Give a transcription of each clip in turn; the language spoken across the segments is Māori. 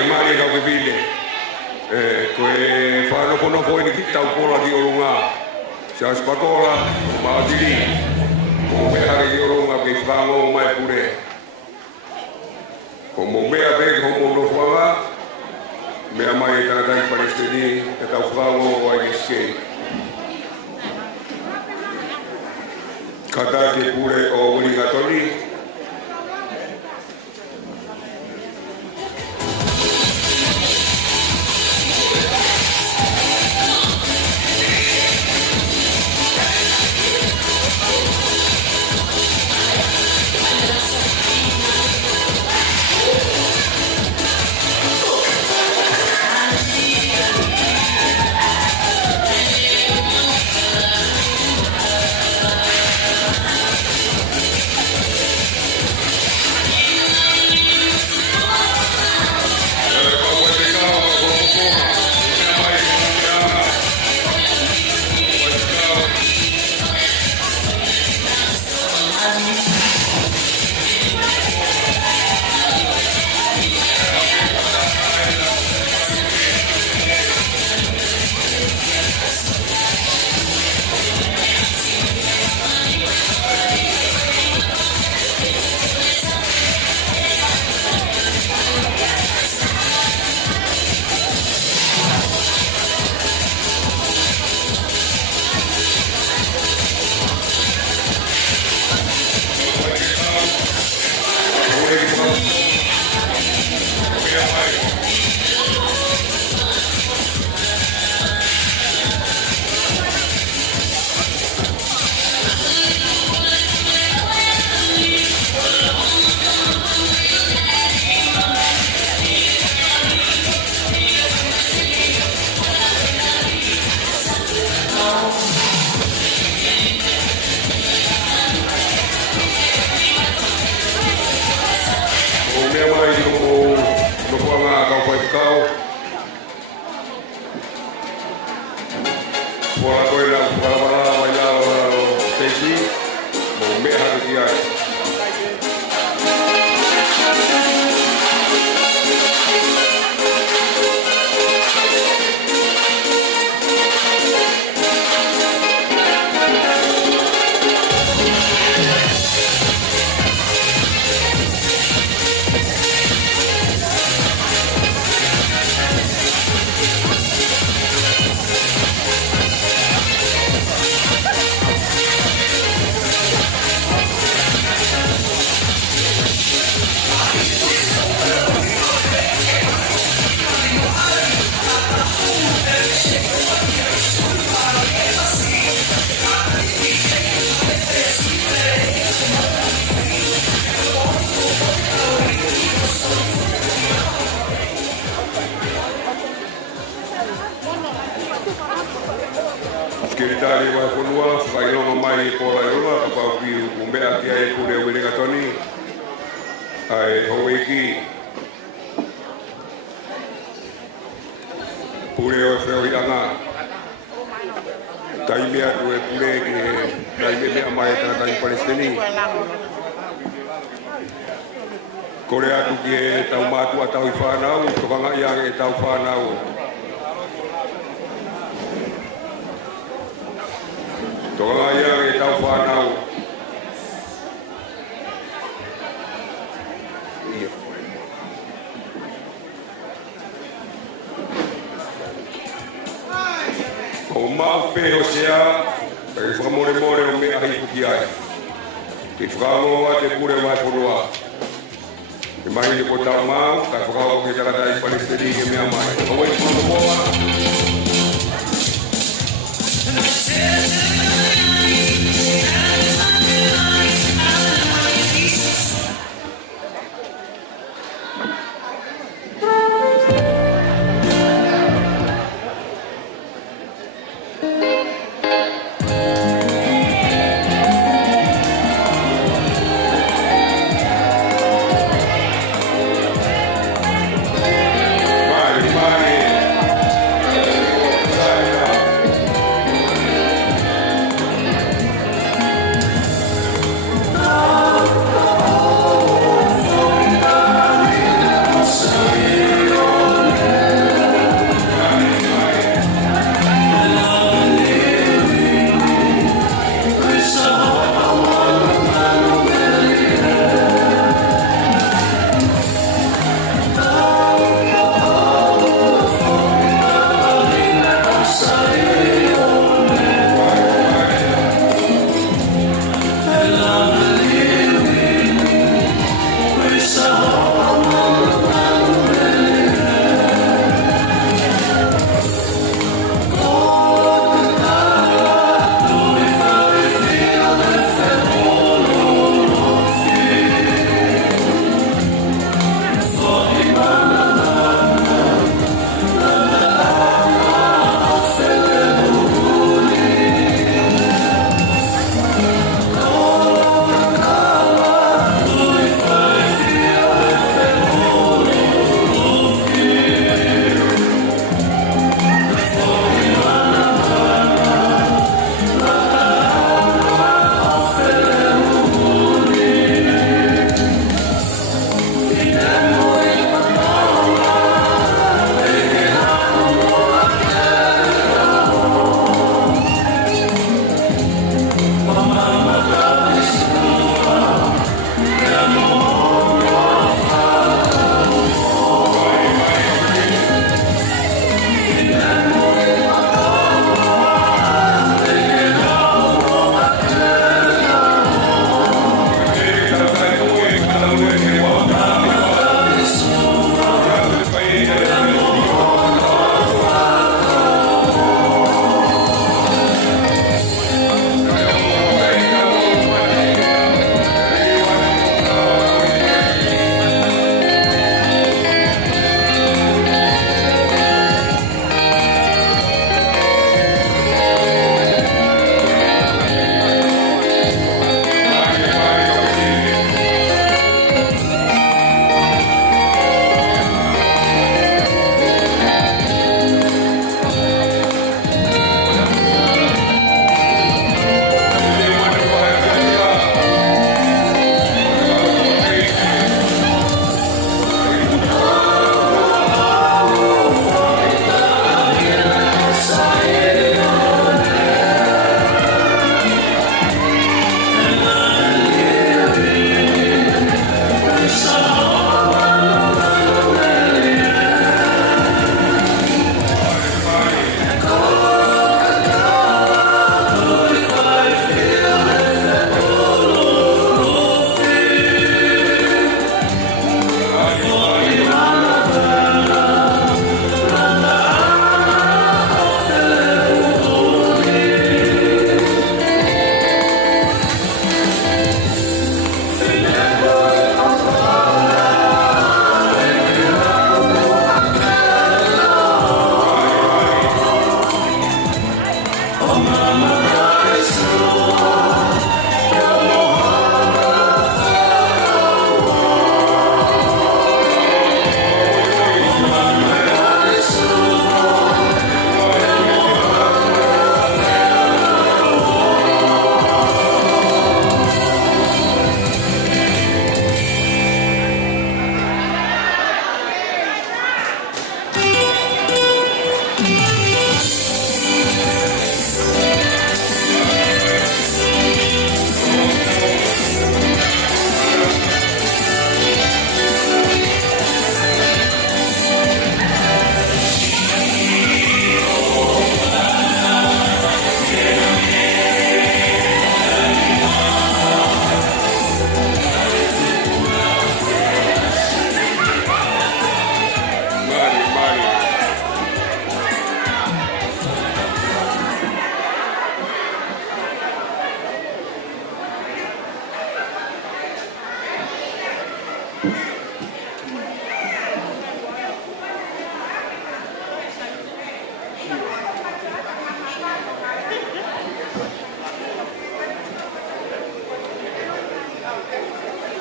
Mari kau ke vile. Koe whanoko ni ki tau pola ki orunga. Sia spakola, maatiri. Ko me hare ki orunga ki whango mai pure. Ko mo mea be ko mo no whanga. Mea mai tanatai Palestini, e tau whango o ISK. Kata ki pure o Lyrical.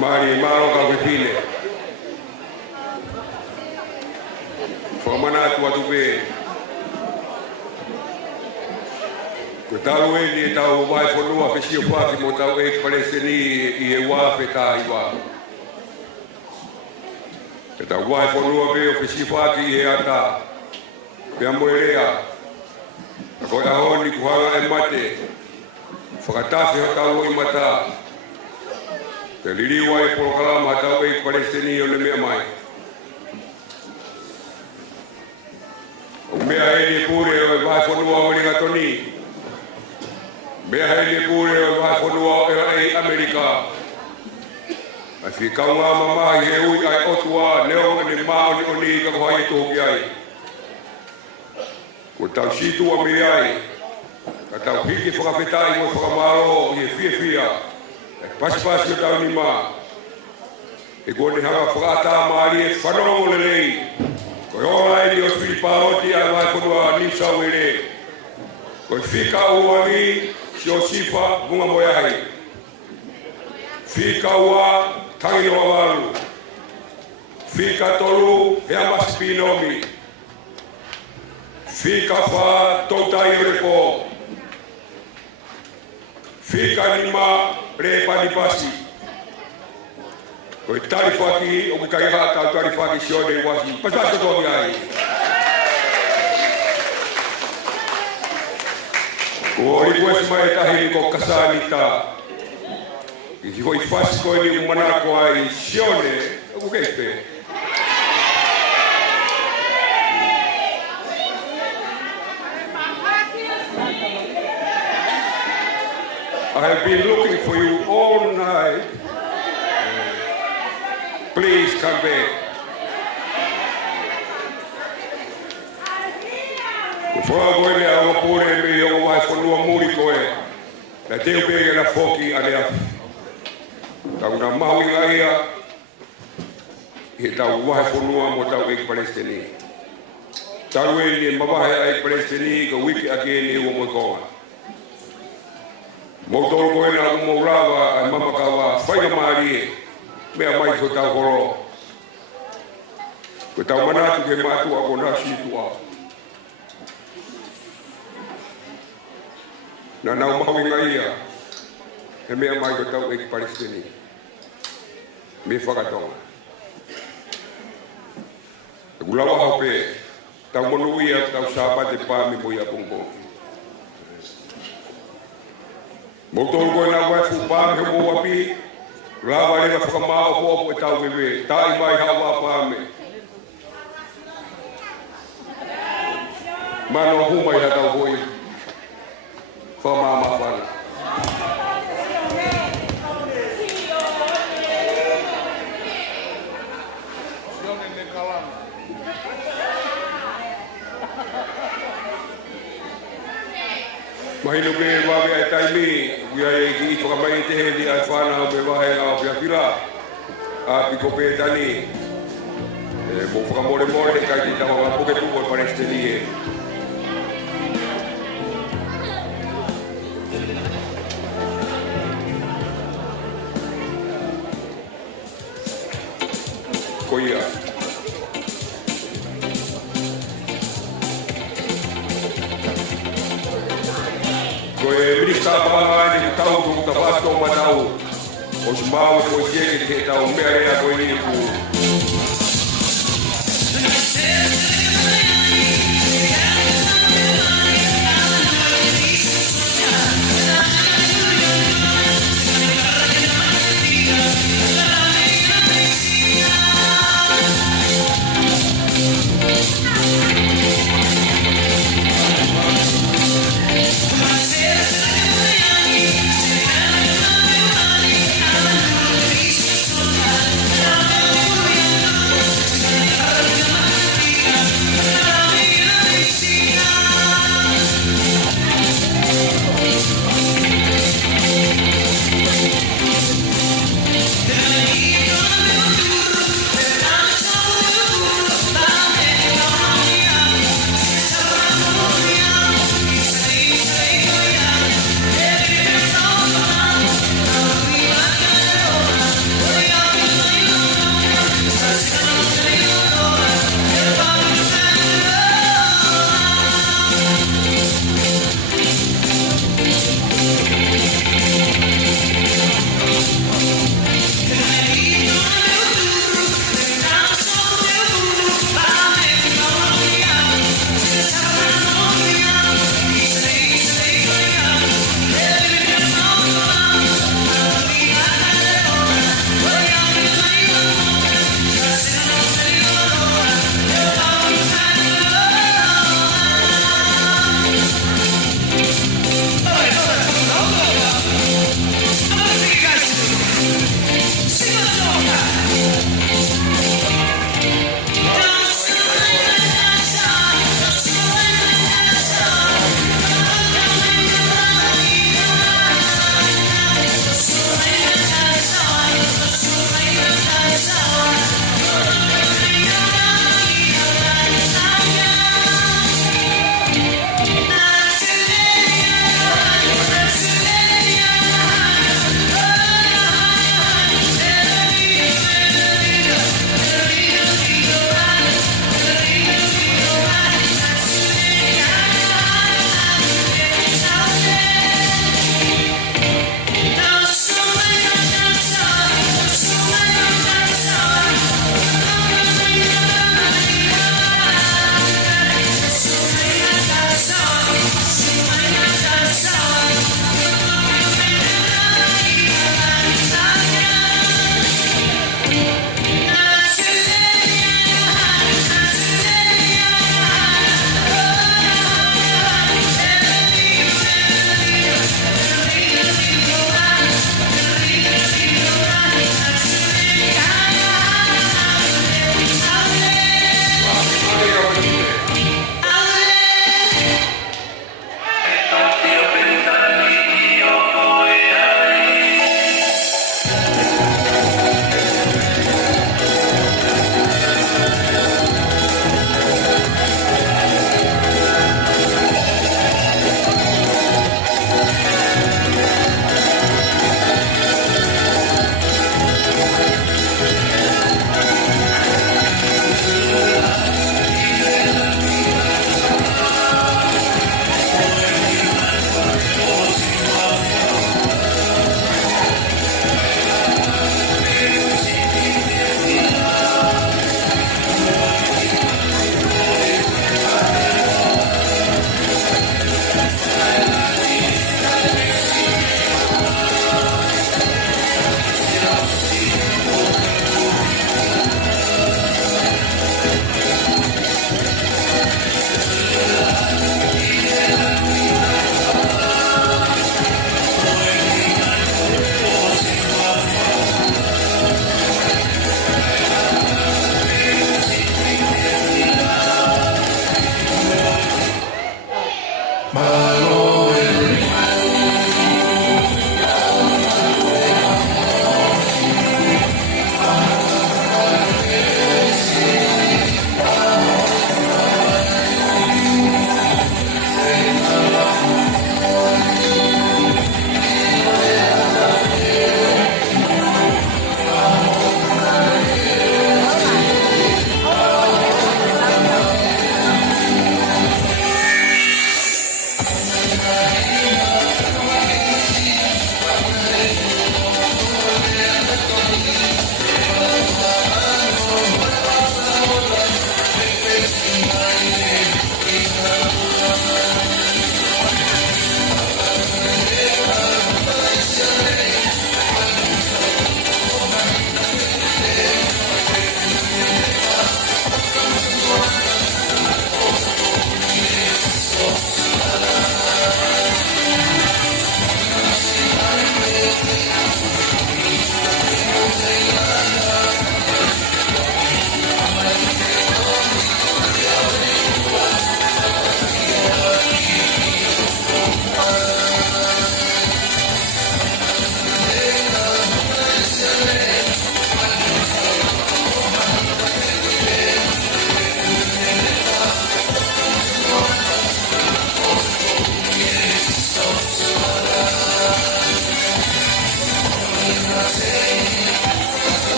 Mari maro ka pipile. Whamana atu atu pe. Ko tau e ni tau vai whanua whesio whaki mo tau e Palestini i e wā whetā i wā. Ke tau vai whanua pe o whesio whaki i e ata. Pea moerea. A koe ahoni kuhanga e mate. Whakatawhi ho tau i mata. Te liriwa e porokalama tau e Palestini o le mea mai. O mea e ni pure o e vai whanua o ringa toni. Mea e ni pure o e vai whanua o e Amerika. A fi kaunga mama i he ui ai otua leo ni mao ni oni ka kohai e toki ai. Ko tau situ a mire ai. Ka tau hiki whakawhetai mo whakamaro i e fia. E pasi o tau ni mā. E kone hanga whakata maari e whanongo le rei. Ko ora e ni o Filipaoti a vai whanua ni sau e re. Ko whika uangi si o sifa bunga moe hai. Whika ua tangi no awaru. Whika tolu he amasi pinomi. Whika wha tautai o repo. Whika nima repa ni pasi. Ko tari whaki o kai hata tari whaki si o de wasi. Pasaka tomi ai. Ko request mai tahi ko kasani ta. I hoi whasi ko ni manako ai sione o keipe. I have been looking for you all night. Please come back. Fora koe mea o pore me o mai whanua muri koe. Na teo pege na whoki ane afi. Tau na mahu i ngaia. He tau wahe whanua mo tau eki Palestini. Tau e ni mawahe ai Palestini ka wiki ake ni ua mo konga. Mo tolo koe na umo rawa ai mamakawa whaika maari e. Mea mai so tau horo. Ko tau manatu ke matua ko na situa. Na nau mahu inga ia. He mea mai ko tau eki Palestini. Me whakatonga. E kulawa hau pe. Tau monu ia tau sabate pa mi moia pungpo. Mo tolu koe na waifu pa me mo wapi. Rawa rea whakamao hopo e tau mewe. Tai mai hawa pa me. Mano humai ha tau hoi. Whamama whana. Mahino ke wawe ai taimi, wia e ki i whakamai te heli ai whana o me wahe au pia whira. A piko pe tani. Mo whakamore more kai te tawa wa puke tuko e Palestini e. Koia. Koe minista pāngai ni tau tu tapato manau. O smau ko sieke te tau mea rea koe ni ku. We'll be right back.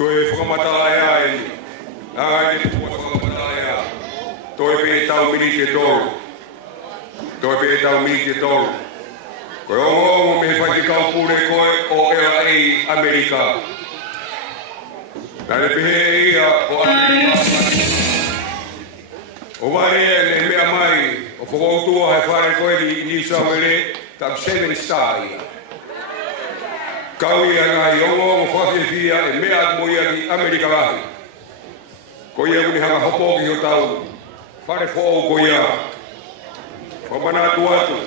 Koe whakamataya e. Nā e pua whakamataya. Toi pe tau mini te tolu. Toi pe tau mini te tolu. Koe ongo me whai te kaupure koe o ea ei Amerika. Nā le pehe ia o Amerika. O mare e le mea mai. O whakautua he whare koe ni New South Wales. Tam 7 star ia. Kau ia ngai ongo o whawhiawhia e mea mo ia ki Amerika lahi. Ko ia kuni hanga hopo ki o tau. Whare who'o ko ia. Whamana atu atu.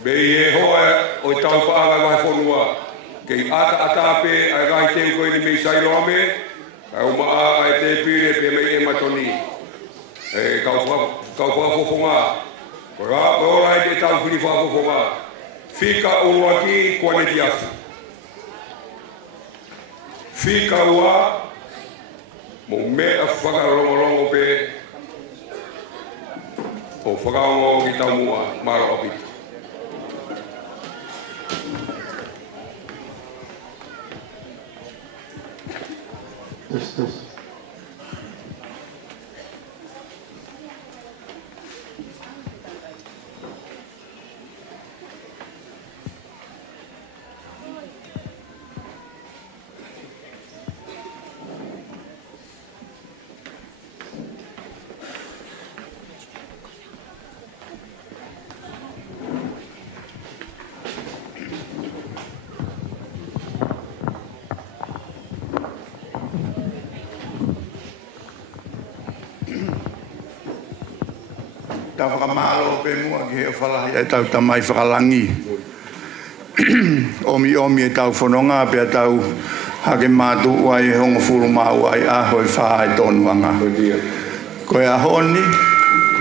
Bei e hoa o tau paanga wahe whonua. Kei ata atape ai gai teu koe ni mei sairo ame. Ai o maa ai te pire pe mei e matoni. E kau whafofonga. Ko ora e te tau whiri whafofonga. Fika ua ki kua ne tiafu. Fika ua mo mea whakarolongolongo pe o whakaongo ki taumua maro apiti. Ta whakamalo pe mua ki heo whalahi e tau tamai whakalangi. Omi e tau whanonga pe a tau hake mātu wai e hongo furu mau ai a hoi wha e tonuanga. Koe a honi,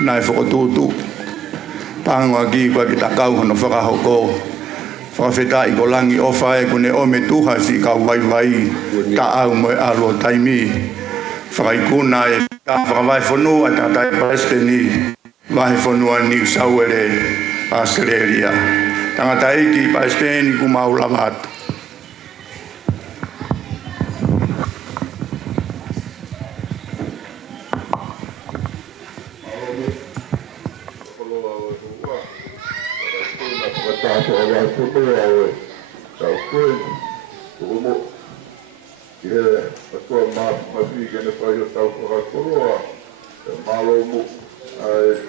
nai whakotūtu. Pāngua ki koe ki ta kau hono whakahoko. Whakawheta i ko langi o whae kune ome tuha si kau wai ta au moe alo taimi. Whakaikuna e ka whakawai whanua ta tai palestini. Vahe whanua New South Wales, Australia. Tangata eiki Palestini ku maula watu.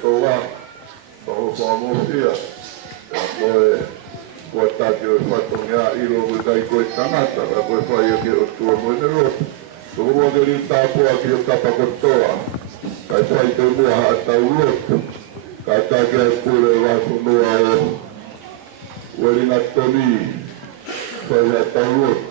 Tonga, Tonga, Ilo Hoata Siasi, koe whai ake o tua moenero. Toko mua ke riu tāpua ki o kapa kotoa. Kai whai te mua haa tau lotu. Kai tāke a kure wai whanua o Werina Toni. Whai haa tau lotu.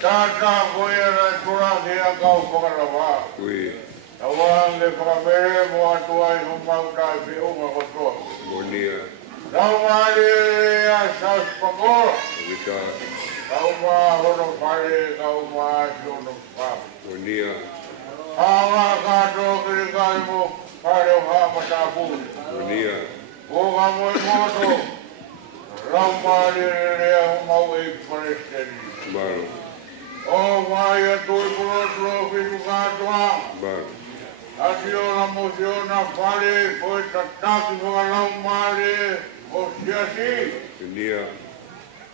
Tata kuya kurang dia kau pengalama. Kui. Awang le pengamere buat tuai rumah udah biung aku tu. Monia. Ramai asas pengor. Kita. Kau mah orang pare kau mah jono pam. Monia. Awak kado kirikanmu pare ha matapu. Monia. Oh kamu moto. Ramai dia mau ekspresi. Baru. Oh maya tu puro fidukatua. Baru. Asio la mosiona pare foi tataki ngalau mare osiasi. Monia.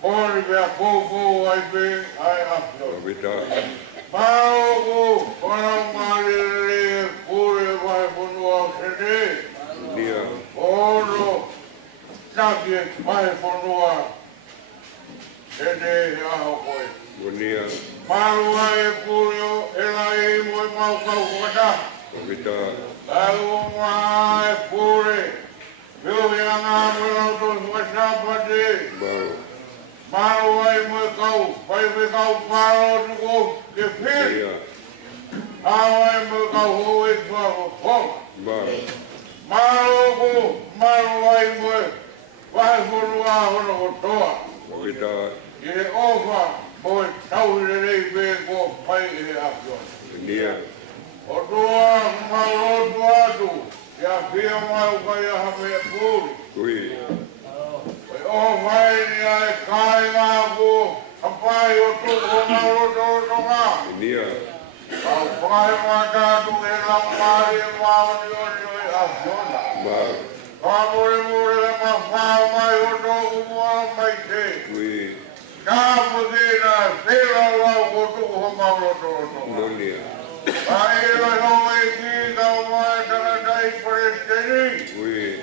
Ori be koko ai be ai aflo. Kita. Mau ngalau mare kure vai funua sede. Monia. Oro taki vai funua sede aho koi. Monia. Maru ai kurio elai mo mau kau kata. Kita. Aku mai pure. Yo yang ambil tu siapa deh? Baru. Malu ai merkau, baik merkau malu tu kefir. Iya. Awai merkau hui suara kau. Baru. Malu ai mer, baik berua orang tua. Kita. Ini over, boy tahu dari bego baik ini aku. Dia. Odua malu tua tu. Ya biar mau kaya hamil pun. Kui. Oh mai ni ai kai ngaku apa yo tu malu Tonga. Dia. Kau pai mata tu elang mari mau ni yo afona. Baru. Kamu mure ma mau mai yo tu mai te. Kui. Kamu dina sela lau tu malu Tonga. Monia. Ai lo noi ki kau mai dai presteni. Kui.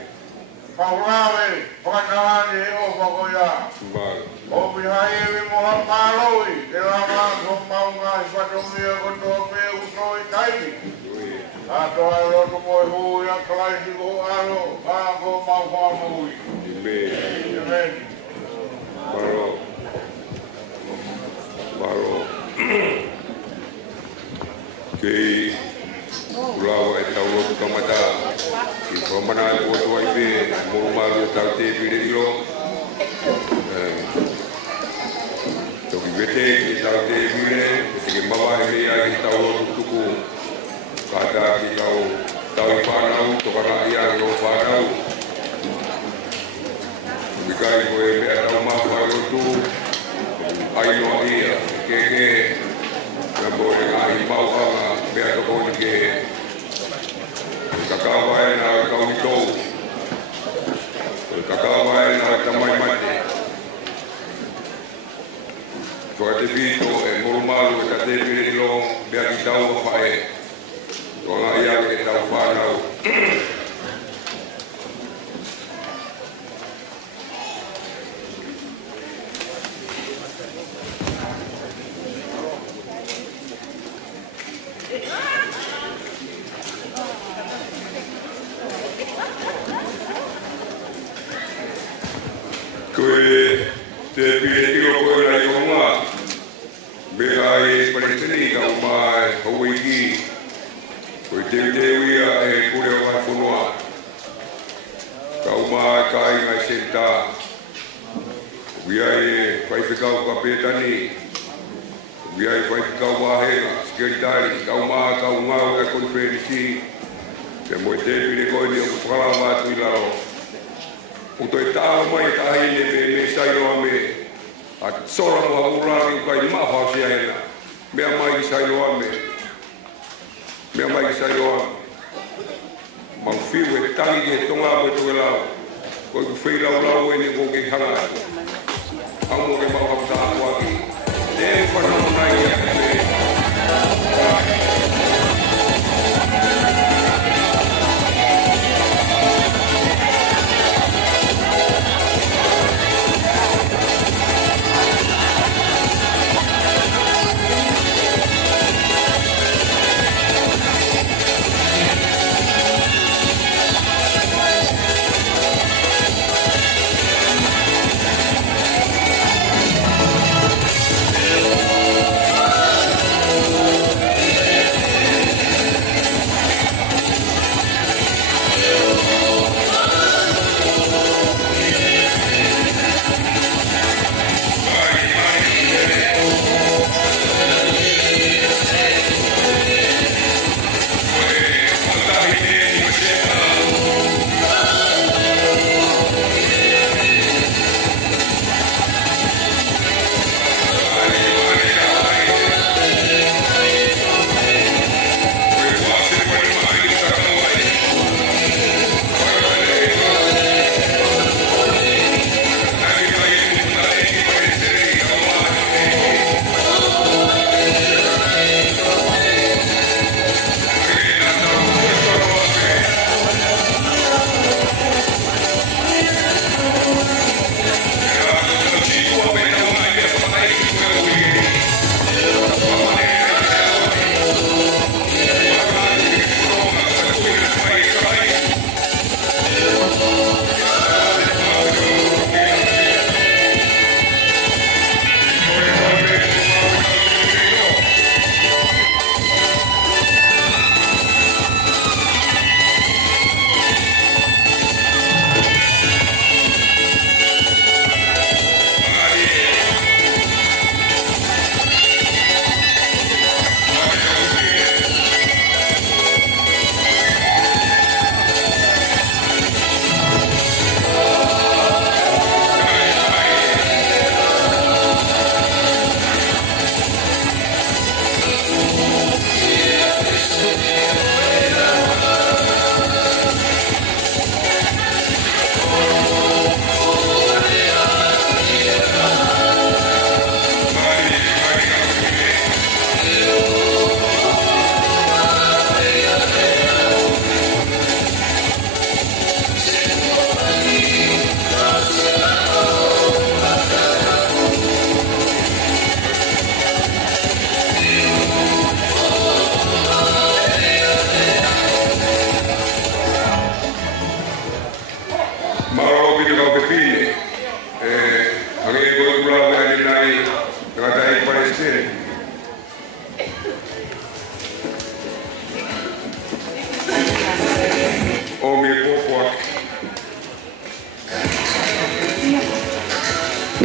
Paulawe, pagkakani o pagoya. Baru. O bihaye mo maloi, elama mau ngai patomia ko to pe utoi tai. Kui. Ato alo to mo hu ya klai di ko alo, ba ko mau ko mui. Ime. Amen. Baru. Baru. Kei ulawa e tau lotu kamata i whamana e o tuai pe mō maru tau te pire ilo toki vete ki tau te pire te ke mawa e mea ki tau lotu tuku kata ki tau i whanau tokana ia ki o whanau wikai ko e mea tau mahu ai lotu ai noa ia ke na bore ai mauanga mea toko ni ke kakawa e na kauni kou kakawa e na tamai mate koa te pito e morumaru e ka te pire long mea ki tau o whae koa ngā ia ke tau whanau koe te pire tiro koe na i onga mea e paretini ka umai hauiki koe te uia e kure o ai whunua ka umai ka inga i senta uia e whaifekau ka petani uia e whaifekau wahega skeritari ka umai ka ungau e konferensi te moe te pire koe ni o kutala matu i laro Uto e tāo mai ka haile me sairo ame a sora mo haurari ukai maha si aena mea mai ki sairo ame mau whiu e tangi ke tonga mo e toke lau koi ku whi lau e ni ko ke hanga amo ke mau hapta aku aki te whanau nai e ame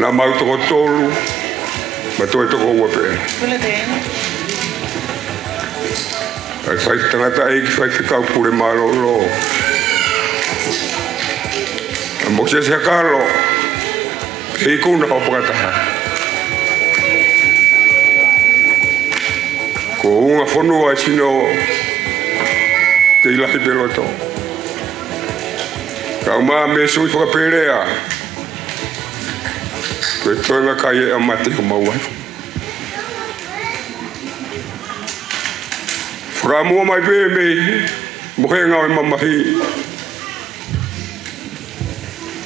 na mau toko tolu ma toi toko ua pe ai fai tangata e ki fai whikau pure malolo a mo se kalo e kuna ho pakataha ko unga whanua sino te ilahi peloto ka uma me sui whakaperea koe toenga kai e amate ko mauai whakamua mai pe me mohe ngau e mamahi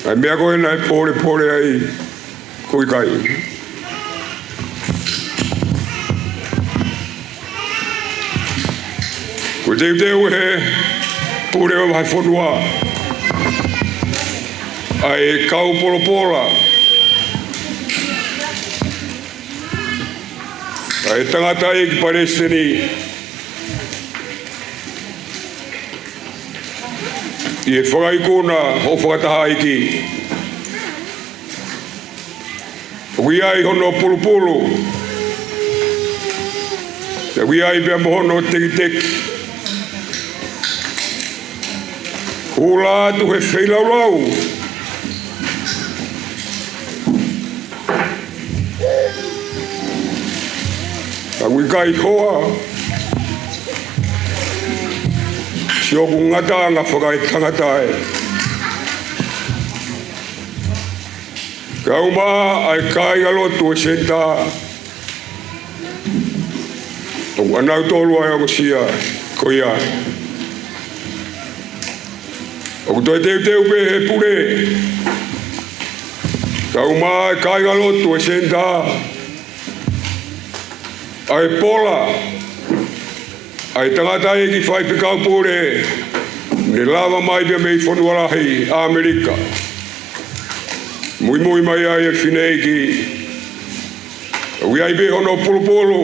ai mea koe nai pore ai koe kai koe teu he pore o vai whanua ai kau polopola ai tangata e ki Palestini i e whakaikona ho whakataha iki ui ai hono pulupulu te ui ai bea mohono teki hula atu he whailau a ui kai hoa si oku ngata nga whakai tangata e ka uma ai kai alotu e senta o anau tolu ai o sia ko ia o toi teu pe he pure ka uma ai kai alotu e senta ai pola ai tangata e ki whai whikau pure ne lava mai bia mei whanuarahi a Amerika mui mai ai e whinei ki ui ai be hono pulupulu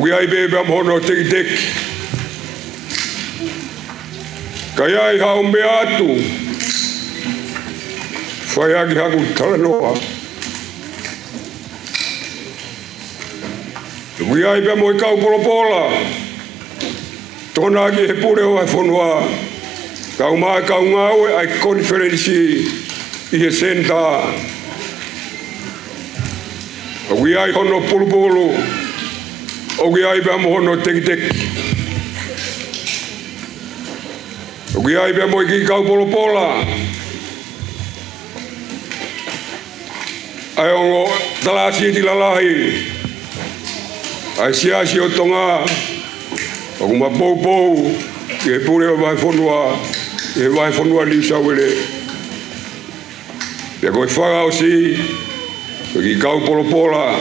ui ai be bea hono teki kai ai hao me atu whai agi haku talanoa ui ai bea moi kau polopola tona ki he pure o ai whanua kau maa kau ngau ai konferensi i he senta ui ai hono pulupulu ui ai bea mo hono teki ui ai bea moi ki kau polopola ai ongo talasi ti lalahi ai siasi o Tonga o kuma pou e pure o vai whanua ni sauere e koe whaga o si ki kau polopola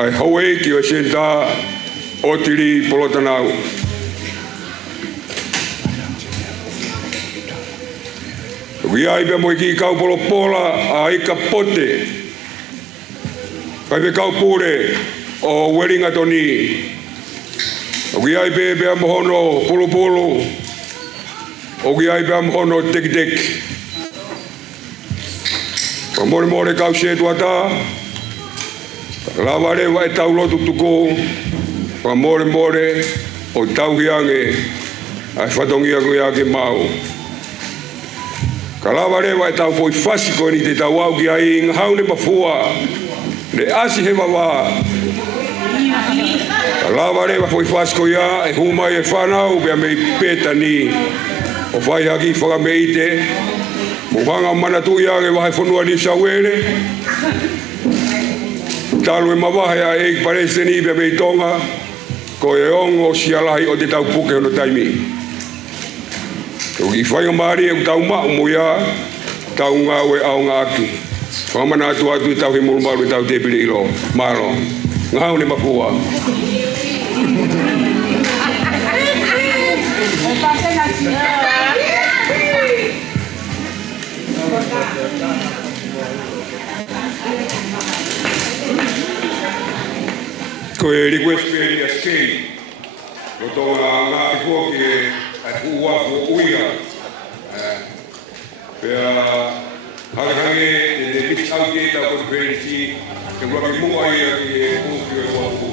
ai haue ki o senta o tiri polotanau ui ai bea moi ki kau polopola a ika pote kai be kau pure o weringa toni ui ai bea mohono pulupulu ui ai bea mohono teki pa more kau se tuata lava rewa e tau lotu tuko pa more o tau hiange ai whatongia koe ake mau ka lava rewa e tau foi fasiko ni te tau au ki ai ngahaune mafua le asi he wawa lava rewa foi fasiko ia e humai e whanau bea mei peta ni o whai haki whakameite Muhanga manatu ia e wahe whanua ni sauere talu e mawahe a e Palestini bea mei Tonga ko e ongo sialahi o te tau puke hono taimi ki whainga maari e tau maa mo ia tau ngā we au ngā aki whamana atu i tau he mulumaru i tau te pili ilo maro ngāu ne mapua ko e request me a skate ko tōna ngā kifua ki e ua ko uia pea hangange e bis audieta konferensi ke waki mua ia ke kuki e wapu.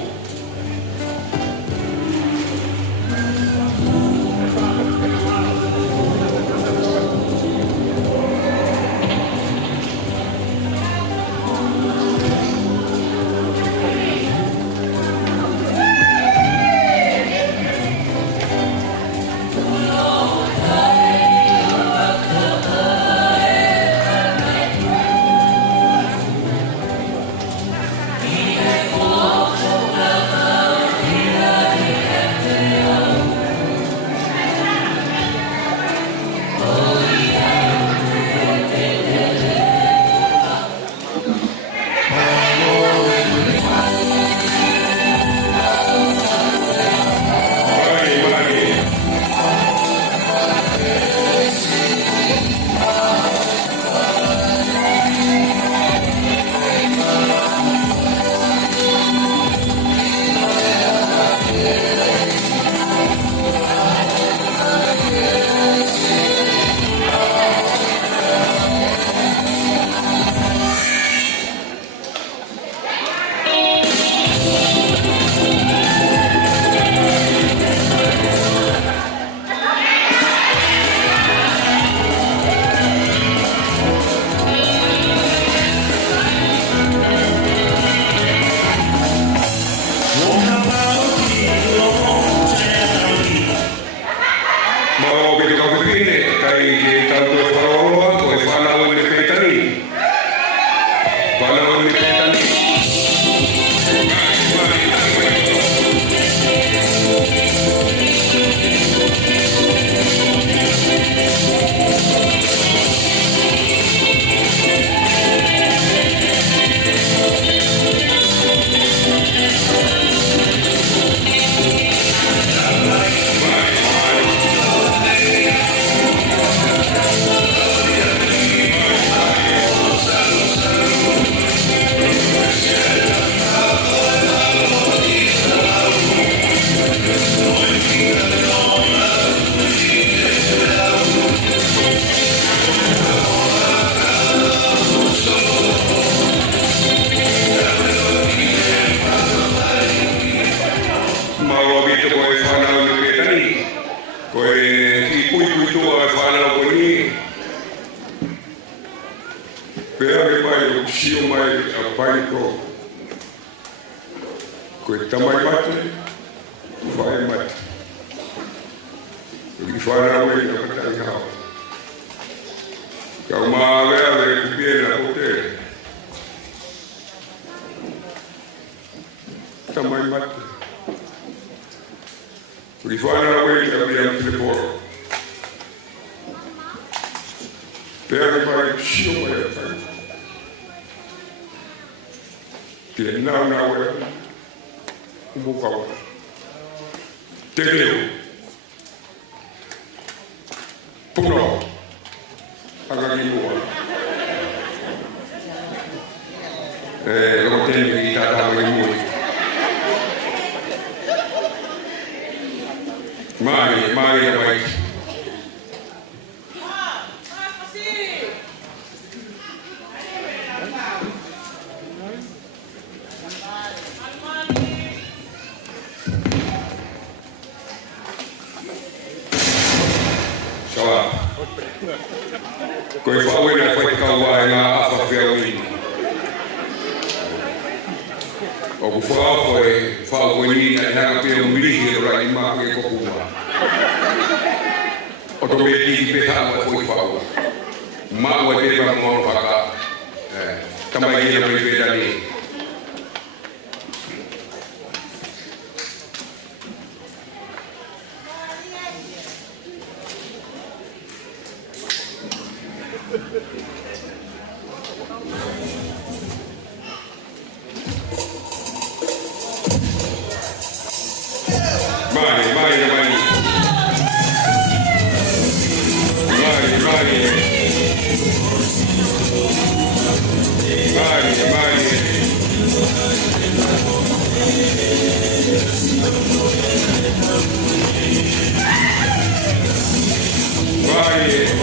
Vai.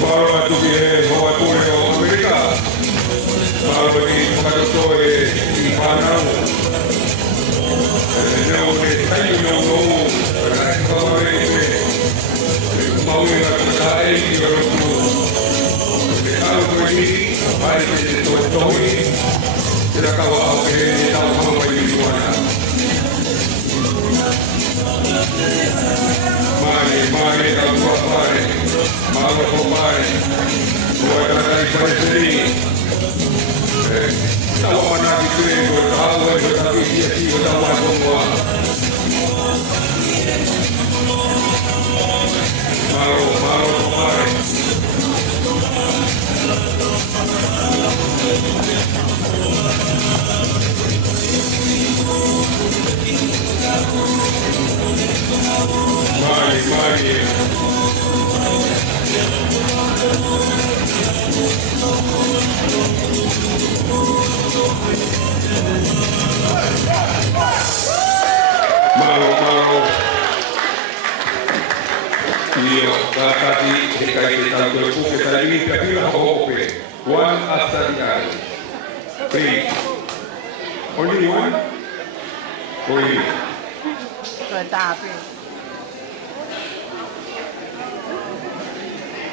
Mauro tu que no va a poner América. Mauro que para todo y para no está y no para esto Mauro la ahí y lo algo aquí parece que todo estoy se acaba que estamos como ahí Mare, la tua pare, Mauro compare, vuoi andare a fare lì? Stavo parlando di quello, stavo guardando di io stavo a qua. Mauro compare. Mari. Mauro. Io, guardati che cai tanto il buco che stai lì, capire la coppe. One after the other. Please. Only one? Only.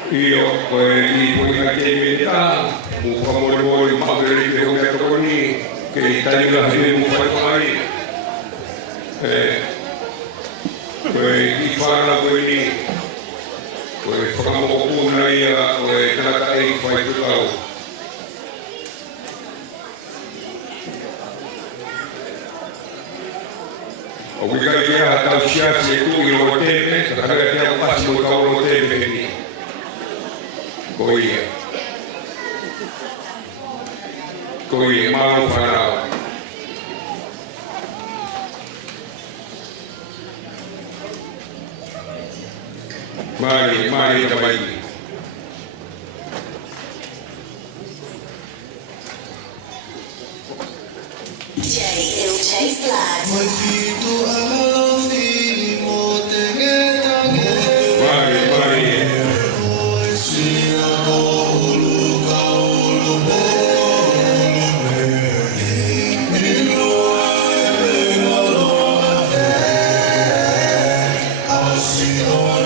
Io poi anche in verità un favore ma che ho detto con lì che l'Italia la vive un po' mai poi chi farla quelli poi facciamo una ia poi te la dai fai tutto Obbligare a uscirsi e tu in un hotel, sapere che abbiamo fatto un hotel lì. Coi Mauro farà. Mari da Bahia. I'll see all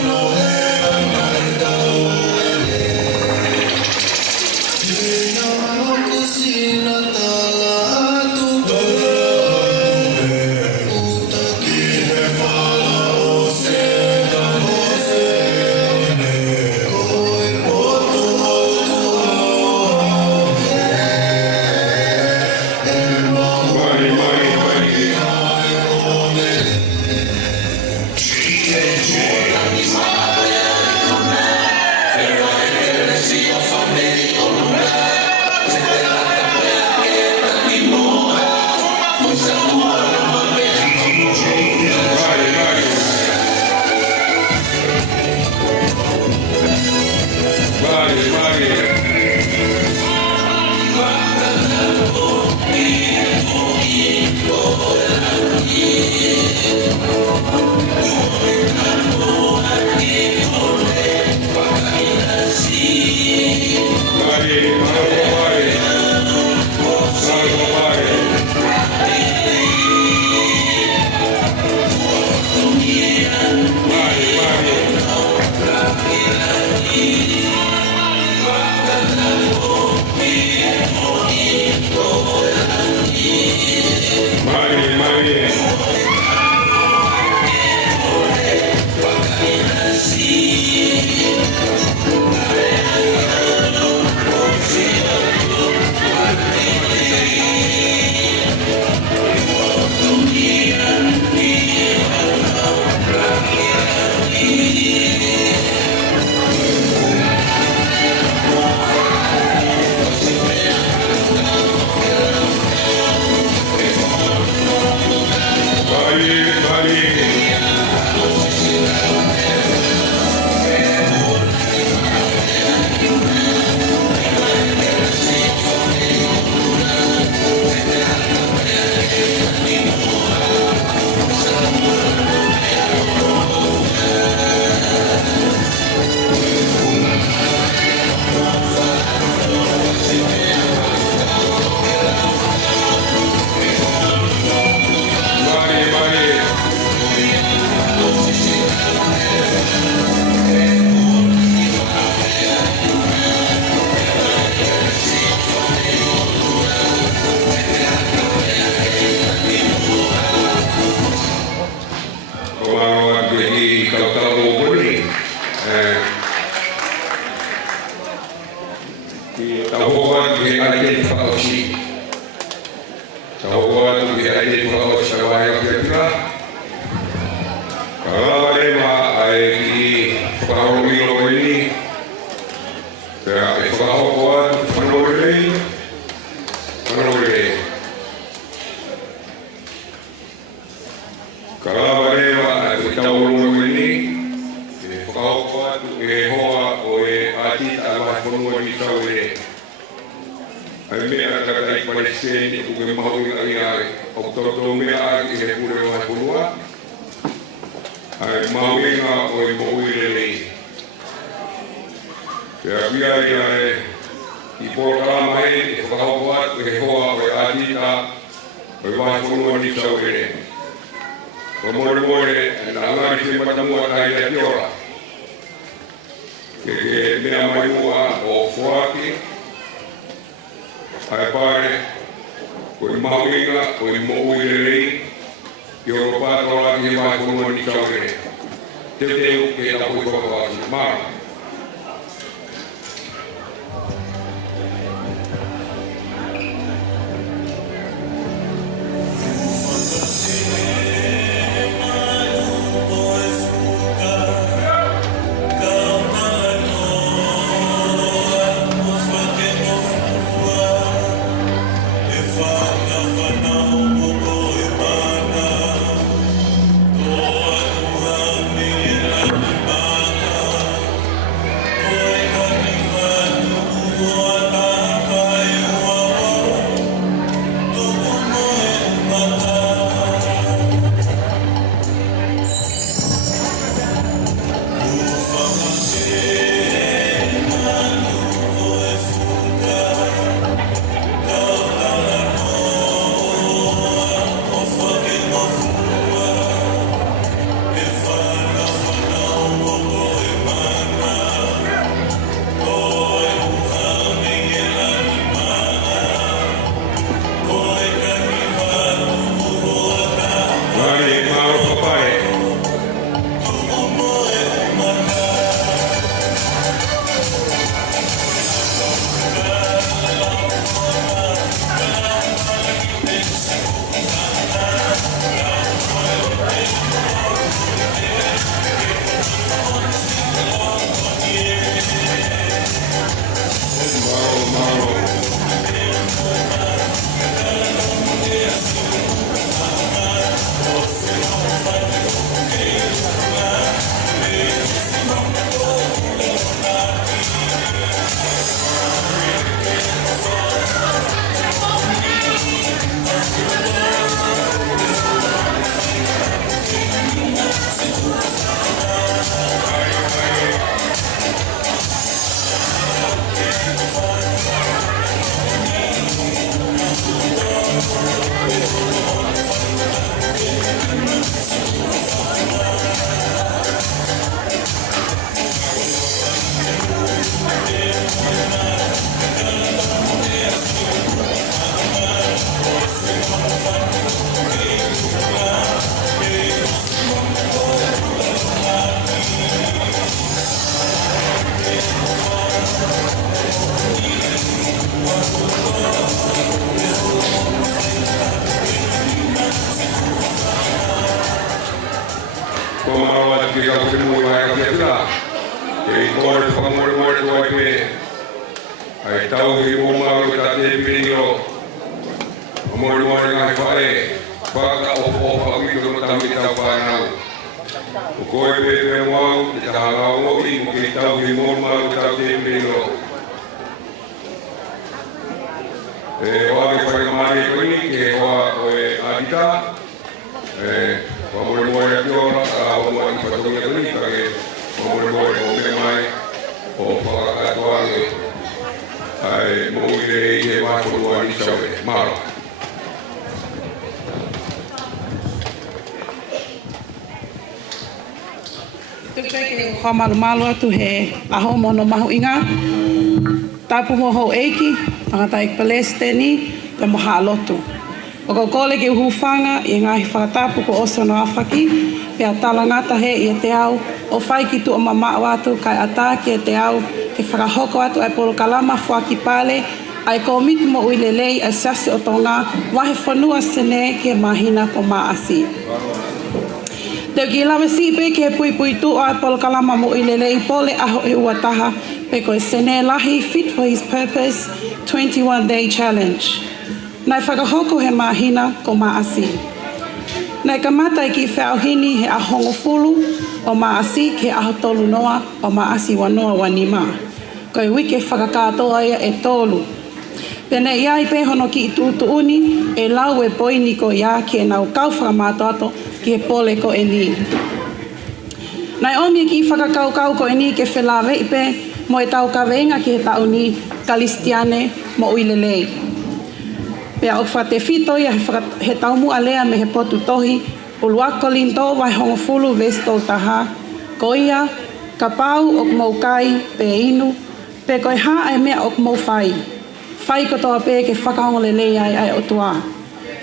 lei, manore. Kalava rewa e tau rongo ni, e whakaoko atu e hoa o e ati tawa whanua ni tau e. Ai mea kata i Palestini uke mahui ai ai, o toto mea ai i he pure o whanua. Ai mahui ngā o e mohui lelei. Pea kia i ai, i pōrama e e whakaoko atu e hoa o e ati ta o e whanua ni tau e. More na ngari se matamua kai le tiora. Ke mea mai mua o fuaki. Ai pare, ko i mahuinga, ko i moui le rei, i oro pātoa ki mai konua ni chaure. Te teu ke tapu i whakawaki. Mara. Malu atu he aho mono mahu inga. Tapu moho eiki, tangata i Palestini, te moha alotu. O ko kole ke uhufanga i ngahi whakatapu ko oso no awhaki, pia talangata he i te au, o whai ki tu o mamao atu kai ata ki te au, ke whakahoko atu ai polo kalama whaki pale, ai ko mitu mo uilelei ai sasi o Tonga, wahe whanua sene ke mahina ko maasi. Teo ki lawe sipe ke pui pui tu ai polo kalama mo ilelei pole aho e uataha pe koe sene lahi fit for his purpose 21-day challenge. Nai whakahoko he mahina ko maasi. Nai kamata ki whaohini he ahongo fulu o maasi ke aho tolu noa o maasi wanoa wanima. Koe wike whakakatoa ia e tolu. Pene iai pe hono ki tutu uni e lau e poini ko ia ki e nau kau whakamatoato ki e pole ko e ni. Nai omi ki whakakau ko e ni ke whelawe ipe mo e tau kawenga ki he tau ni kalistiane mo uilelei. Pea o whate fito ia he tau mua lea me he potu tohi uluako linto vai hongo fulu vesto taha ko ia ka pau o kumaukai pe inu pe koe ha ai mea o kumau whai. Whai kotoa pe ke whakahongo lelei ai o tua.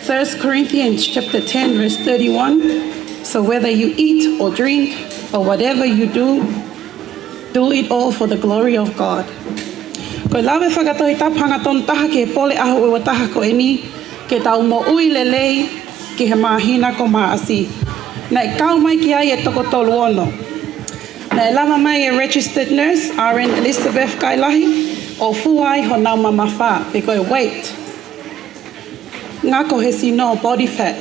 1 Corinthians chapter 10 verse 31. So whether you eat or drink or whatever you do it all for the glory of God. Koe lawe whakatohi tapanga ton taha ke pole aho ua taha ko e ni ke tau mo ui lelei ki he mahina ko maasi. Nei kau mai ki ai e toko tolu ono. Nei lama mai e registered nurse RN Elizabeth Kailahi o fuai ho nau mamawha pe koe weight. Ngako he sino body fat.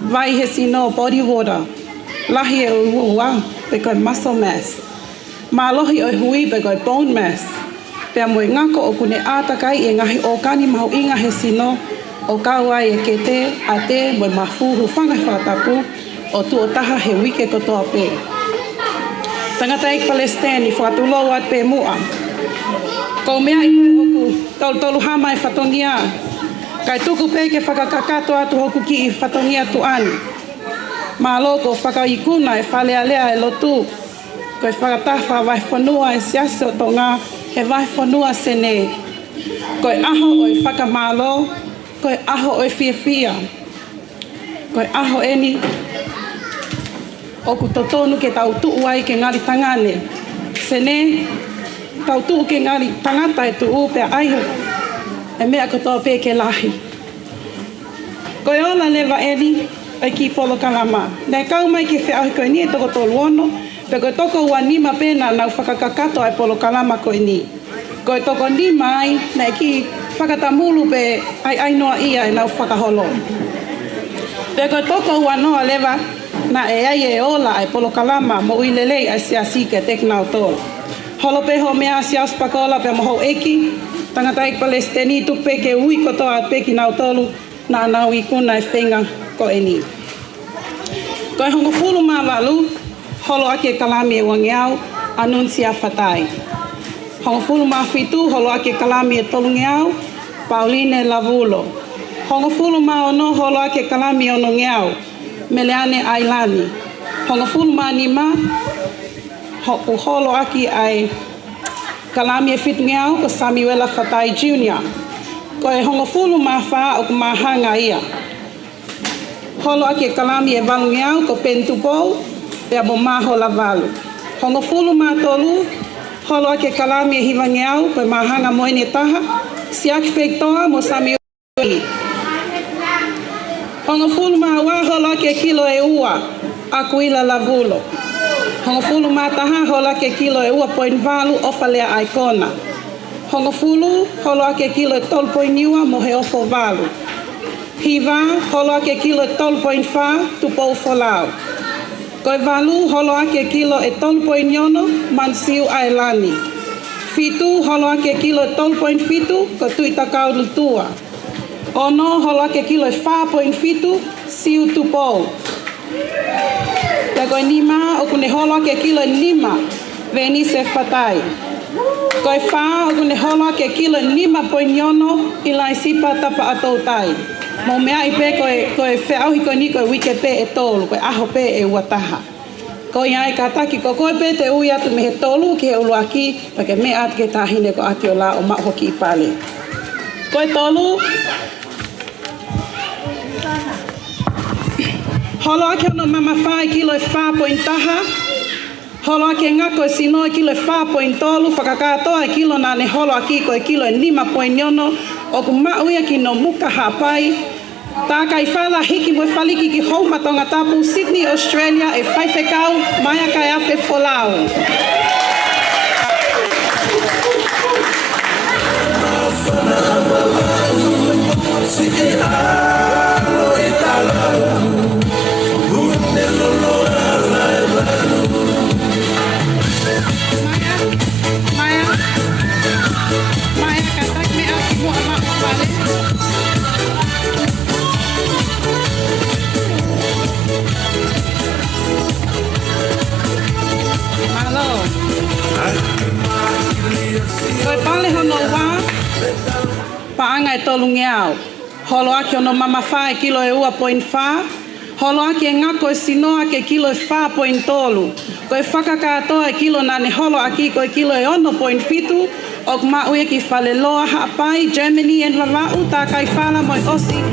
Vai he sino body water. Lahi e uua pe koe muscle mass. Malohi o hui pe koe bone mass. Pea moe ngako o kune ātakai e ngahi o kani mahu inga he sino o kauai e ke te a te moe mafuhu whanga whatapu o tu o taha he wike kotoa pe. Tangata ik Palestine whakatulo at pe mua. Ko mea i oku tolu hama e whatongia. Kai tuku pe ke whakakakato atu hoku ki i whatongia tu ani. Mā loko whakaikuna e whalealea e lotu. Koe whakatafa vai whanua e siasi o Tonga he vai whanua sene. Koe aho o i whakamalo, koe aho o i whiawhia. Koe aho eni oku totonu ke tau tuu ai ke ngari tangane. Sene tau tuu ke ngari tangata e tuu pea aiho e mea kotoa pe ke lahi. Koe ola lewa eni ai ki polo kalama. Nei kau mai ke whiahi koe ni e toko tolu ono, pe koe toko ua nima pena nau whakakakato ai polo kalama koe ni. Koe toko nima ai, nei ki whakatamulu pe ai ainoa ia e nau whakaholo. Pe koe toko ua noa lewa na e ai e ola ai polo kalama mo uilelei ai siasi ke teknau tō. Holo pe ho mea sias pakola pe moho eki, tangata ik Palestini tu pe ke ui kotoa at pe ki nau tolu na nau i kuna e whenga ko e ni. Koe hongo fulu mā walu, holo ake kalami e wangeau, anuncia fatai. Hongo fulu mā whitu, holo ake kalami e tolungeau, Pauline Lavulo. Hongo fulu mā ono, holo ake kalami ono ngeau, Meleane Ailani. Hongo fulu mā nima, holo aki ai kalami e whitu ngeau, ko Samuela Fatai Jr. Koe hongo fulu mā wha o ku mahanga ia. Holo ake kalami e walu ngeau, ko Pentupou, pea mo maho la walu. Hongo fulu mā tolu, holo ake kalami e hiwa ngeau, koe mahanga moene taha, siaki whektoa mo Samuela. Hongo fulu mā wā, holo ake kilo e ua, Akuila Lavulo. Hongo fulu mā taha, holo ake kilo e ua poin valu, ofalea aikona. Hongo fulu, holo ake kilo e tolu poin iua, mo he ofo valu. Hiva, holo ake kilo e tolu poin wha, tupou folau. Koe valu, holo ake kilo e tolu poin yono, mansiu ailani. Fitu, holo ake kilo e tolu poin fitu, ko tuita kaulu tua. Ono, holo ake kilo e wha poin fitu, siu tupou. Te koe nima, o kune holo ake kilo e nima, veni se fatai. Koe wha, o kune holo ake kilo e nima poin yono, ilai sipa tapa atou tai. Mo mea i pe koe whiauhi koe ni koe wike pe e tolu, koe aho pe e uataha. Koe iai ka taki ko koe pe te ui atu me he tolu ki he ulu aki, pake mea atu ke tahine ko ati o la o maho ki i pale. Koe tolu, holo ake ono mama whae kilo e wha poin taha, holo ake ngako e sino e kilo e wha poin tolu, whakakatoa e kilo na ne holo aki ko e kilo e nima poin yono, o ku mauia ki no muka hapai, tā kai whala hiki mo whaliki ki hou matonga tapu Sydney, Australia e whaiwhekau mai a kai awhi wholau. Koe pale hono wā, paanga e tolu ngeau. Holo ake ono mama wha e kilo e ua point wha. Holo ake e ngako e sinoa ke kilo e wha point tolu. Koe whakakatoa e kilo nane holo aki koe kilo e ono point fitu. Ok mau e ki whale loa haapai, Germany en wawau, tā kai whala moi osi.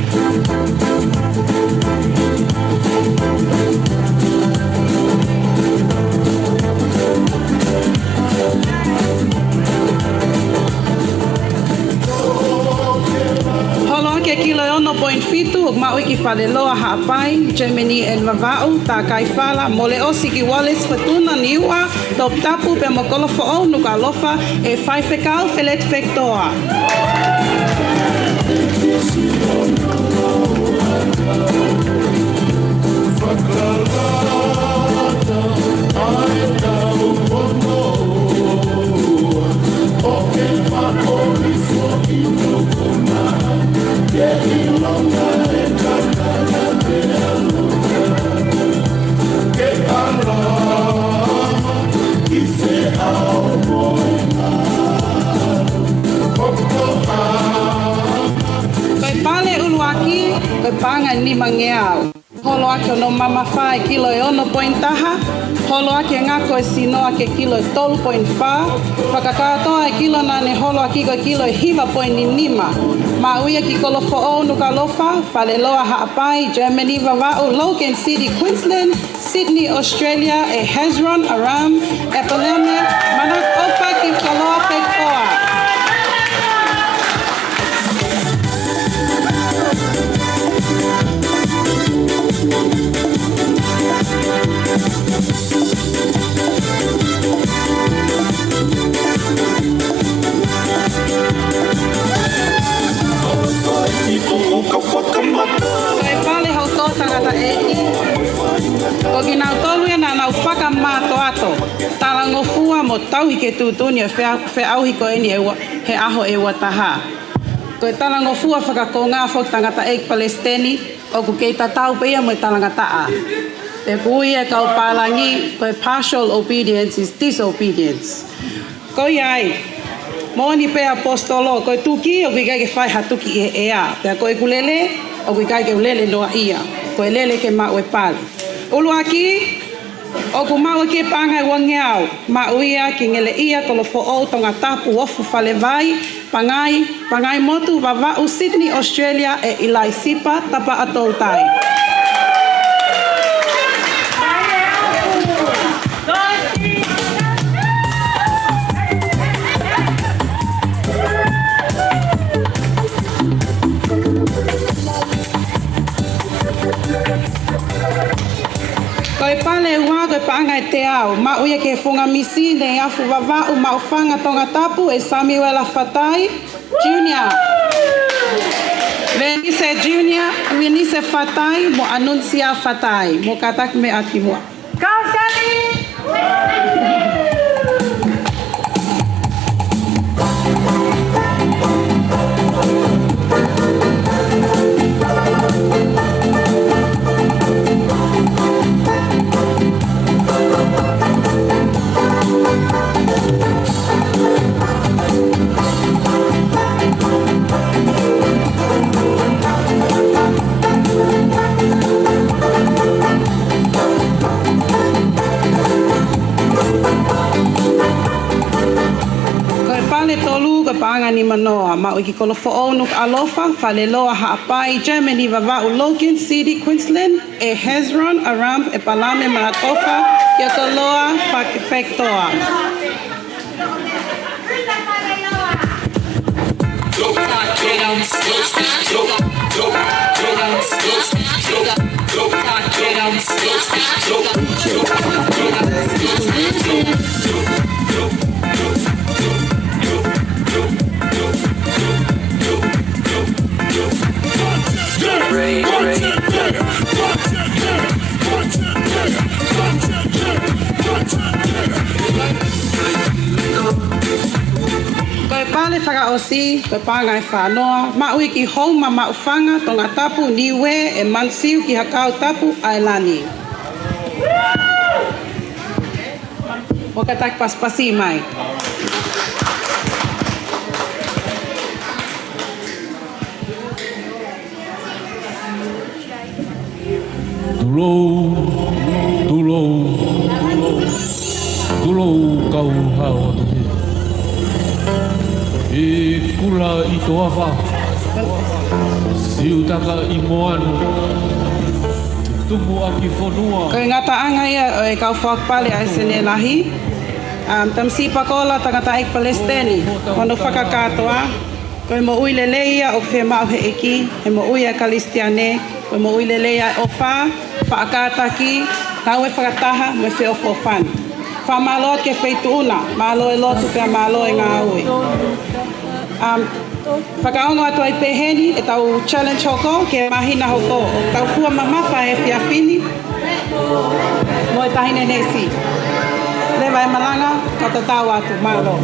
Ke kilo e ono point fitu, ok mau iki whale loa haapai, Germany en wawau, tā kai whala, mole osi ki Wallace whatuna niua, top tapu pe mo kolofo au nuka alofa, e whai whekau whelet whektoa. Panga ni mangeau. Holo ake ono mama wha e kilo e ono point taha. Holo ake ngako e sinoa ke kilo e tolu point wha. Whakakatoa e kilo nane holo aki ko kilo e hiva point ni nima. Ma uia ki kolofo o nuka lofa. Whale loa haapai, Germany wawau, Logan City, Queensland, Sydney, Australia, e Hezron, Aram, e Paleme, manak opa ki kaloa pektoa. Koe pale hau tō tangata eki. Ko ki nau tolu e nau whakamato ato. Tala ngofua mo tauhi ke tūtuni e whe auhi ko eni he aho e ua taha. Koe tala ngofua whakakonga fok tangata eki Palestini o ku kei tatau peia mo talangataa. E kui e kau palangi, koe partial obedience is disobedience. Koe ai. Moni pe apostolo, koe tuki o kui kai ke whai hatuki e ea. Pea koe kulele, o kui kai ke ulele noa ia. Koe lele ke mau e pali. Ulu aki, o ku mau ke panga e wangeau. Mau ia ki ngele ia kolofo o tonga tapu ofu whale vai. Pangai motu wawau Sydney, Australia e Ilai Sipa tapa atou tai. Koe pale ua koe paanga e te au. Ma uia ke funga misi ne afu wawau ma ufanga tonga tapu e Samuela Fatai Junior. Venise Junior, Venise Fatai mo anuncia Fatai. Mo katak me aki mua. Paanga ni manoa, mau iki kolofo o nuk alofa, whale loa haapai, Germany wawau Logan City, Queensland, e Hezron, Aram, e Palame Malatofa, kia koloa, whakefektoa. Koe pale whakaosi, koe pāngai whanoa, mau iki houma mau whanga tonga tapu niwe e mansiu ki hakau tapu ailani. Mo katak paspasi mai. E kula I toawa Siutaka I moanu Tumu aki whanua Ko ngata anga ia o e kau whakpale a sene lahi. Tamsi pakola tangata ik Palestini. Kono whakakatoa. Ko mo uilele ia o whe mau he eki. He mo uia kalistiane. Ko mo uilele ia o wha. Whaakataki. Tau e whakataha mo whe o whofan. Wha malo ke wheituuna. Malo e lotu pia malo e ngā ui. Whakaongo atu ai peheni e tau challenge hoko ke mahina hoko. O tau kua mamapa e whiawhini. Mo e tahine nesi. Lewa e malanga, kata tau atu, malo.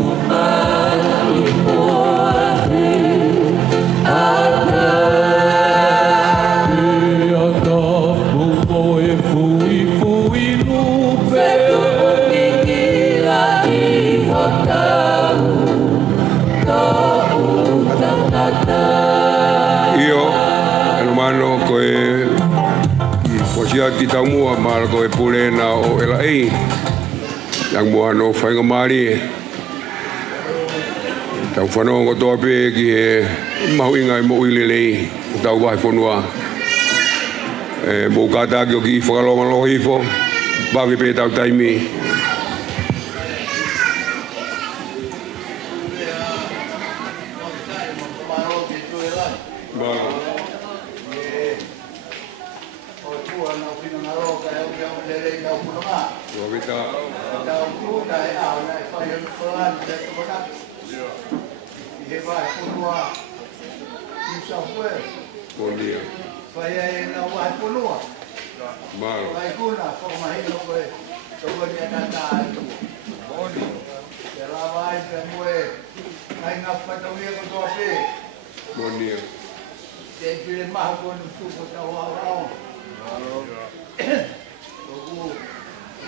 Ia ki tau mua mara ko e pule na o ela ei yang mua no whainga maari tau whanau ngo toa pe ki e mahu inga i mo uilelei tau wahi whanua mo kata ki o ki whakalonga lo hifo bagi pe tau taimi Bom dia. Vai aí na rua Punua. Malo. Vai kuna kwa mahino kwa kwa dia tata. Bom dia. Ela vai para moe. Vai na patawia com tua pe. Bom dia. Tem que ir mais com tu com tua rua. Malo.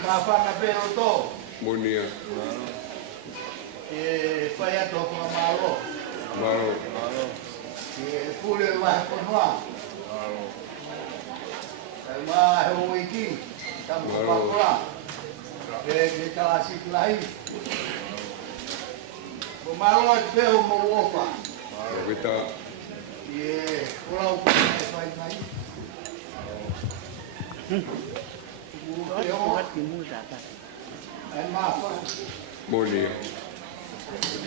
Mafana pelo to. Bom dia. Malo. Vai a to com malo. Malo. Malo. Pule vai Punua. Ma ho wiki tam papua e kala siklai o malo pe o mo opa Kita e ora o fai mai ai ma fa bom dia.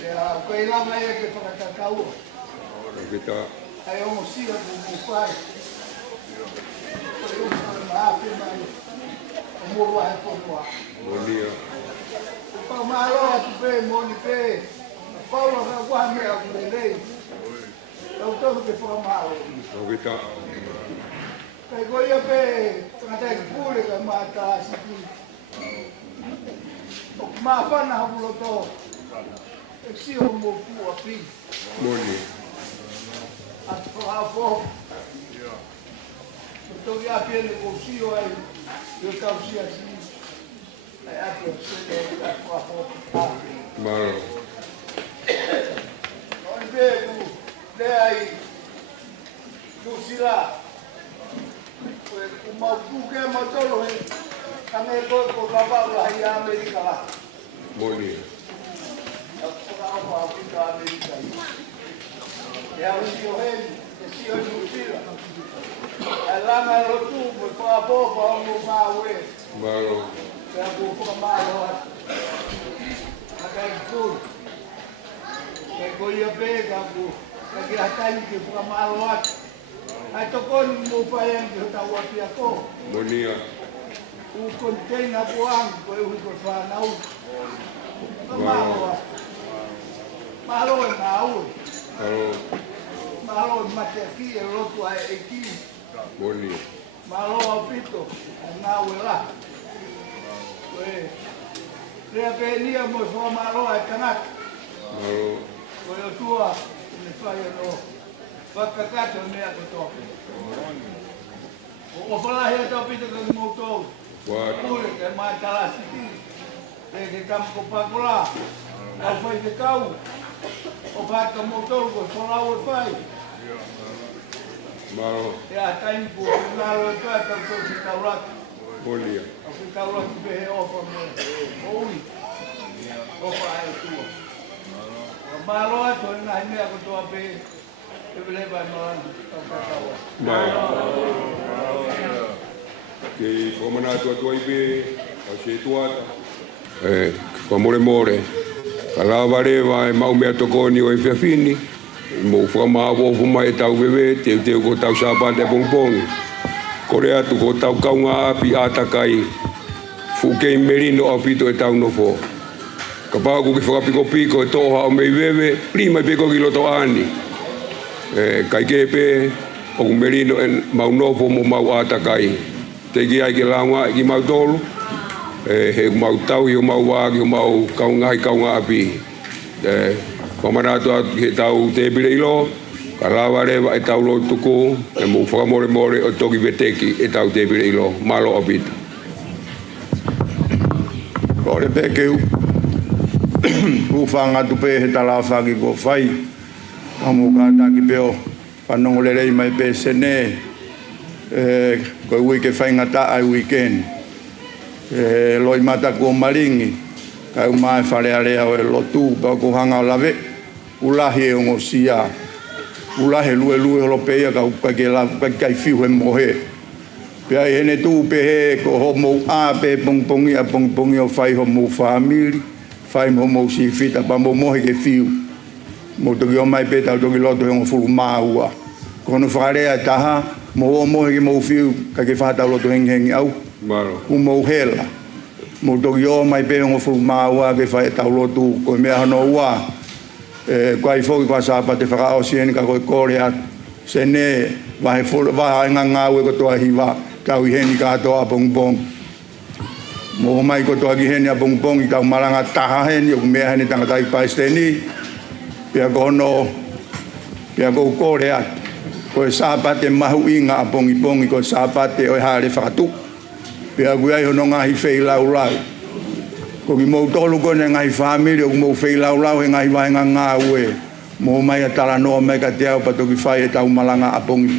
e ko ila mai que para cacau Kita ai o mo siga do mo fai bom dia. Pa malo atu pe moni pe. Paulo na kwa me a kulei. Eu tô que for malo. Kita Kai goia pe, ngata ki pule ka mata siki. Ma fa na bulo to. E si o mo fu a pi. bom dia. At fa fo. Tô já pele com si o ai. Eu tau si assim. Ai ato se a fa fo. Malo. Não vejo, daí, Lucila, o maluco é matolo, também foi por cavalo lá em América lá. Bom dia. A América. É o senhor ele, esse senhor Lucila. É lá na Rotuba, com a boba, no Maui. Malo. É a boca malo. Até tudo. Ko ia pega ko kagi hatani ki puka malot ai tokon mo pa yan ki tawa pi ako Bom dia. u container ko ang ko u ko fa na u malo na u Alô. malo mate ki e roto ai eki Bom dia. malo apito na u la we le venia mo fa malo ai kanak Alô. Koyo tua ni fai no wakakato me a to. O fala he to pito ko moto. What? Pule ke ma kala siki. E ke tam ko pakula. Au fai te kau. O fa ko moto ko fala o fai. Malo. Ya time ko na ro ka ta ko si kaulat. Bom dia. O si kaulat be he o ko mo. Oi. O fa ai tu. Malo atu na ni aku tua pe. Boleh bantuan. Ke komana tua ibe o se tuata. Komore more. Kala vare vai mau me tokoni o fiafini. Mo fama wo fuma e tau bebe te ko tau sapa te pongpong. Korea tu ko tau kaunga api atakai. Fuke merino apito e tau no fo. Kapaku ki whakapiko piko e toha o mei wewe, prima piko ki loto ani. Kai kepe, o merino e mau nofo mo mau atakai. Te ki ai ki launga, ki mau tolu, he mau tau, hi mau waki, mau kaunga api. Pamanatu atu ki tau te pire ilo, ka lawa rewa e tau lo tuku, e mo whakamore more o toki veteki e tau te pire ilo, malo apita. Kore pekeu. Ufanga tupe he talafa ki ko fai amu kata ki peo panong lelei mai pe sene ko wike fai ngata ai weekend loi mata ko malingi ka mai fale ale o lotu ba ko hanga lave ulahi o ngosia ulahi lue lo pe ka ke la ka fiu he mohe pe ai ene tu pe he ko ho mo a pe pong o fai ho mo family fai mo si fita pa mo ke fiu mo to yo mai peta to ki loto ngo fulu maua kono fare ataha mo ke mo fiu ka ke fata loto heng au Maro mo hela mo to yo mai pe ngo fulu maua ke fai ta loto ko me no wa kwai fo kwa sa pa te fara o sien ka ko korea sene vai fo va nga we ko to hiva ka wi hen ka to apong mo mai ko to agi henia bongbong i tau malanga taha henia o mea henia tangata i paisteni pia kono pia ko korea ko sapate mahu inga bongi ko sapate o hare whakatu pia guai hono ngahi whei lau ko ki mou tolu ko ne ngahi family o mou whei lau he ngahi wahenga ngā ue mo mai a tala noa mai ka te au patoki whai e tau malanga a bongi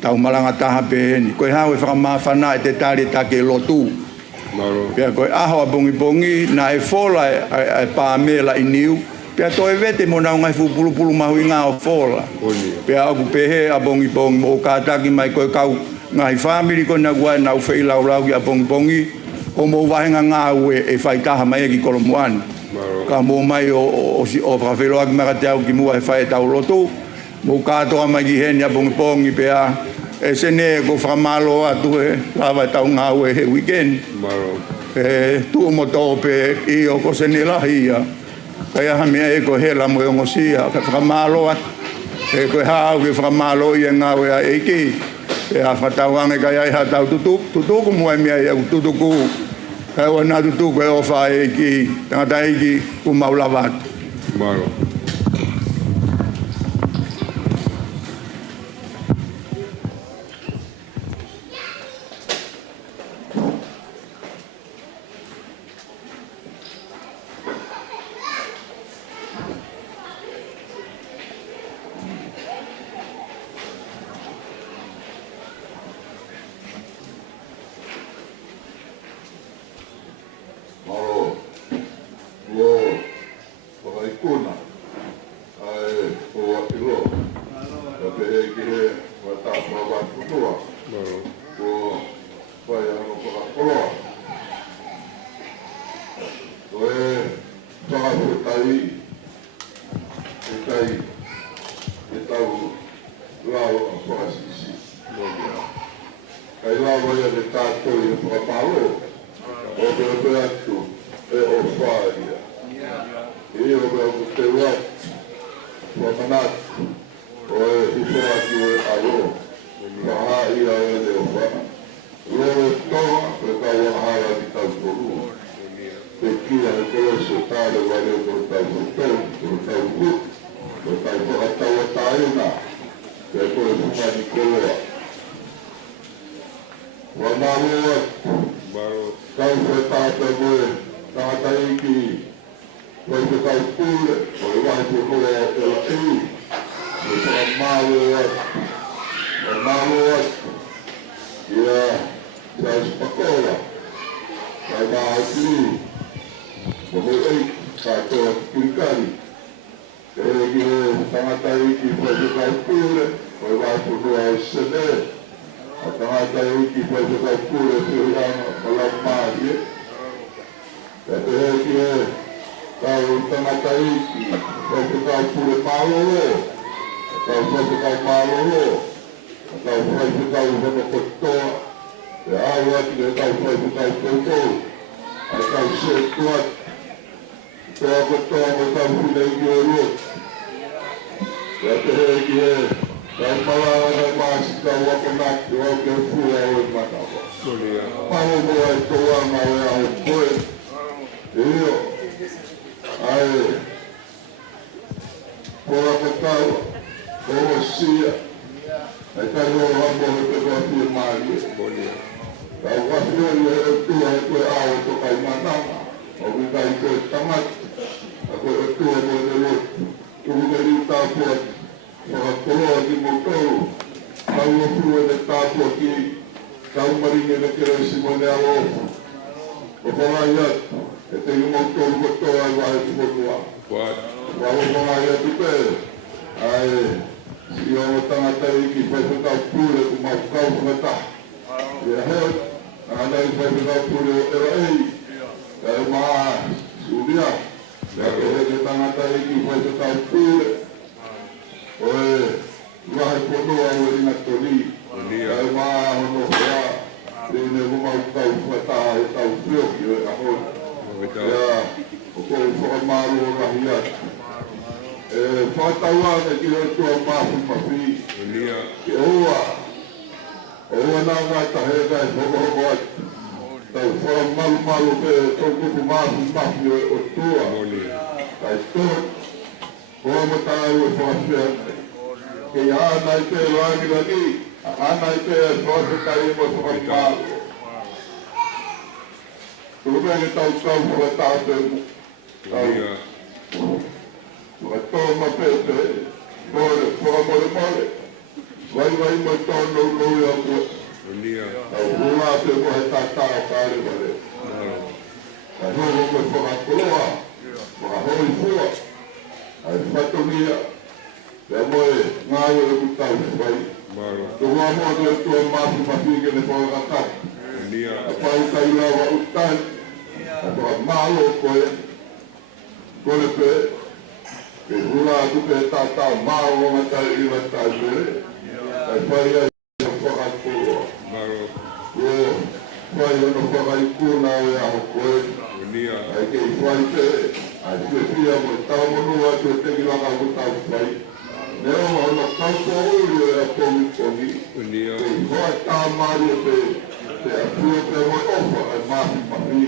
tau malanga taha pe heni ko hawe whakamawhana e te tari take lotu pia koe aho a bongi na e fola e pāmela i niu pia toi vete mo nau ngai pulu mahu i ngā o fola pia aku pehe a bongi mo kātaki mai koe kau ngai family ko na guai nau whei lau ki a bongi o mo wahenga ngā ue e whaitaha mai e ki kolomuani ka mo mai o whawheloa ki maka te au ki mua e whai tau lotu mo kātoa mai ki heni a bongi pia e sene ko whamalo atu e lawa tau ngā ue he weekend tu mo tope i o ko sene lahi ia kai aha mea e ko hela mo e ngosia ka whamalo atu e ko hau ki whamalo i e ngā ue a eiki e a whatauange kai ai ha tau tutuku mua mea i au tutuku kai o nā tutuku e o wha eiki tangata eiki ku maulawa atu ki tangata iki whakakau pūre, koe wāpunua o sene, a tangata iki whakakau pūre whihuranga palau mārie. Ka te heki tau tangata iki whakakau pūre māloro, tau whakakau māloro, tau whakakau hono kotoa, te āwaki te tau whakakau koukou, a tau se tuat, toa kotoa mo tau whilei o ruot. Ka te heki tau malanga māsi tau wakanaki o ke fua o manawa. Paro moa e toanga o ea o koe. E io, ai, pora katawa, koa sia, ai kai roa hambo he te koa pia maari. Kau wafiori e tua e koe ao to kai manama, o ki kai koe tamati, a koe e tua mo te lotu. Tuhu te riu tāpua whakakoloa ki motou, kau opuru e te tāpua ki kau maringe ne keresi mo ne alofu. O whangai atu, e te i motou kotoa i wahe ki motua. Waho whangai atu pere, ai, si o tangata iki whaikakau pūre ku mau kau whakataha. Ia heo, ana i whaikakau pūre o era ei, kai maa suria. Ia ke tangata iki whaikakau pūre, oe, wahe ponoa o ringa toni, kai maa hono hoa, rene umau kau whataha e tau whioki o e ahona. Ia, o kou whakamaru o rahi atu. Whataua ne ki hoi tua mahu mawhi, ke oa nā ngā tahega e whakahoko atu. Tau whakamaru pe tau kuku mahu mawhi o tua. Kai tō, hoa matai o whakawhia. Ke āna i te rangi lagi, āna i te whakakai mo whakamaru. Tūmea ke tau kau whakatāte mu. Whakatoa mapepe, mole, whakamole, wai mo tono nui a kua. Tau hula pe mo he tātā o kāre wale. Kai hoko me whakakoloa, whakahoi fua, ai whatongia, pia moe ngāio e kutau whai. Tuhua moa te tua mātu mawhike ne whakakatau. A pau kai lawa utan, a whakamalo koe, kone pe, ke hula atu pe tātā māo o matai i matai mere, ai whai ai o whakakoloa. Whai ono whakaikuna o ea ho koe, ai ke i whai te, ai whia mo i tau monua atu e teki langa o tau whai. Neo ono kauko uri o ea pongi, ke i hoa tā maari o te apua pe mo ofa ai māti mahi.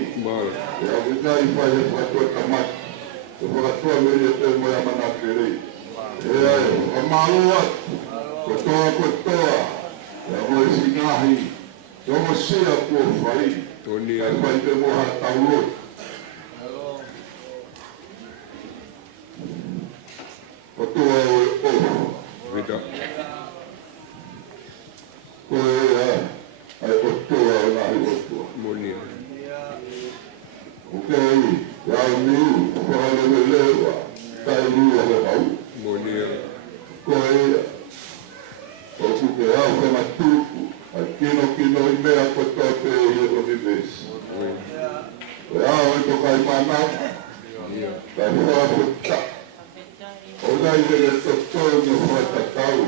Ke a wika i whai e whakatua tamati. Te whakatua meri e te moia mana kerei. E ai, o mālo atu, kotoa, e a moe singahi, te omo sea kua whai, ai whai te moha taurot. Kotoa o e ofa. Koe ai kotoa o nahi kotoa. Okei, iau niu, whakalewelewa, tai niu a he hau. Koe, o kuke au whamatuku, ai kino i mea kotoa te i e oni mesi. Koe au e tokai manama, kai whakaputa. O nai vere totoi no whatatau.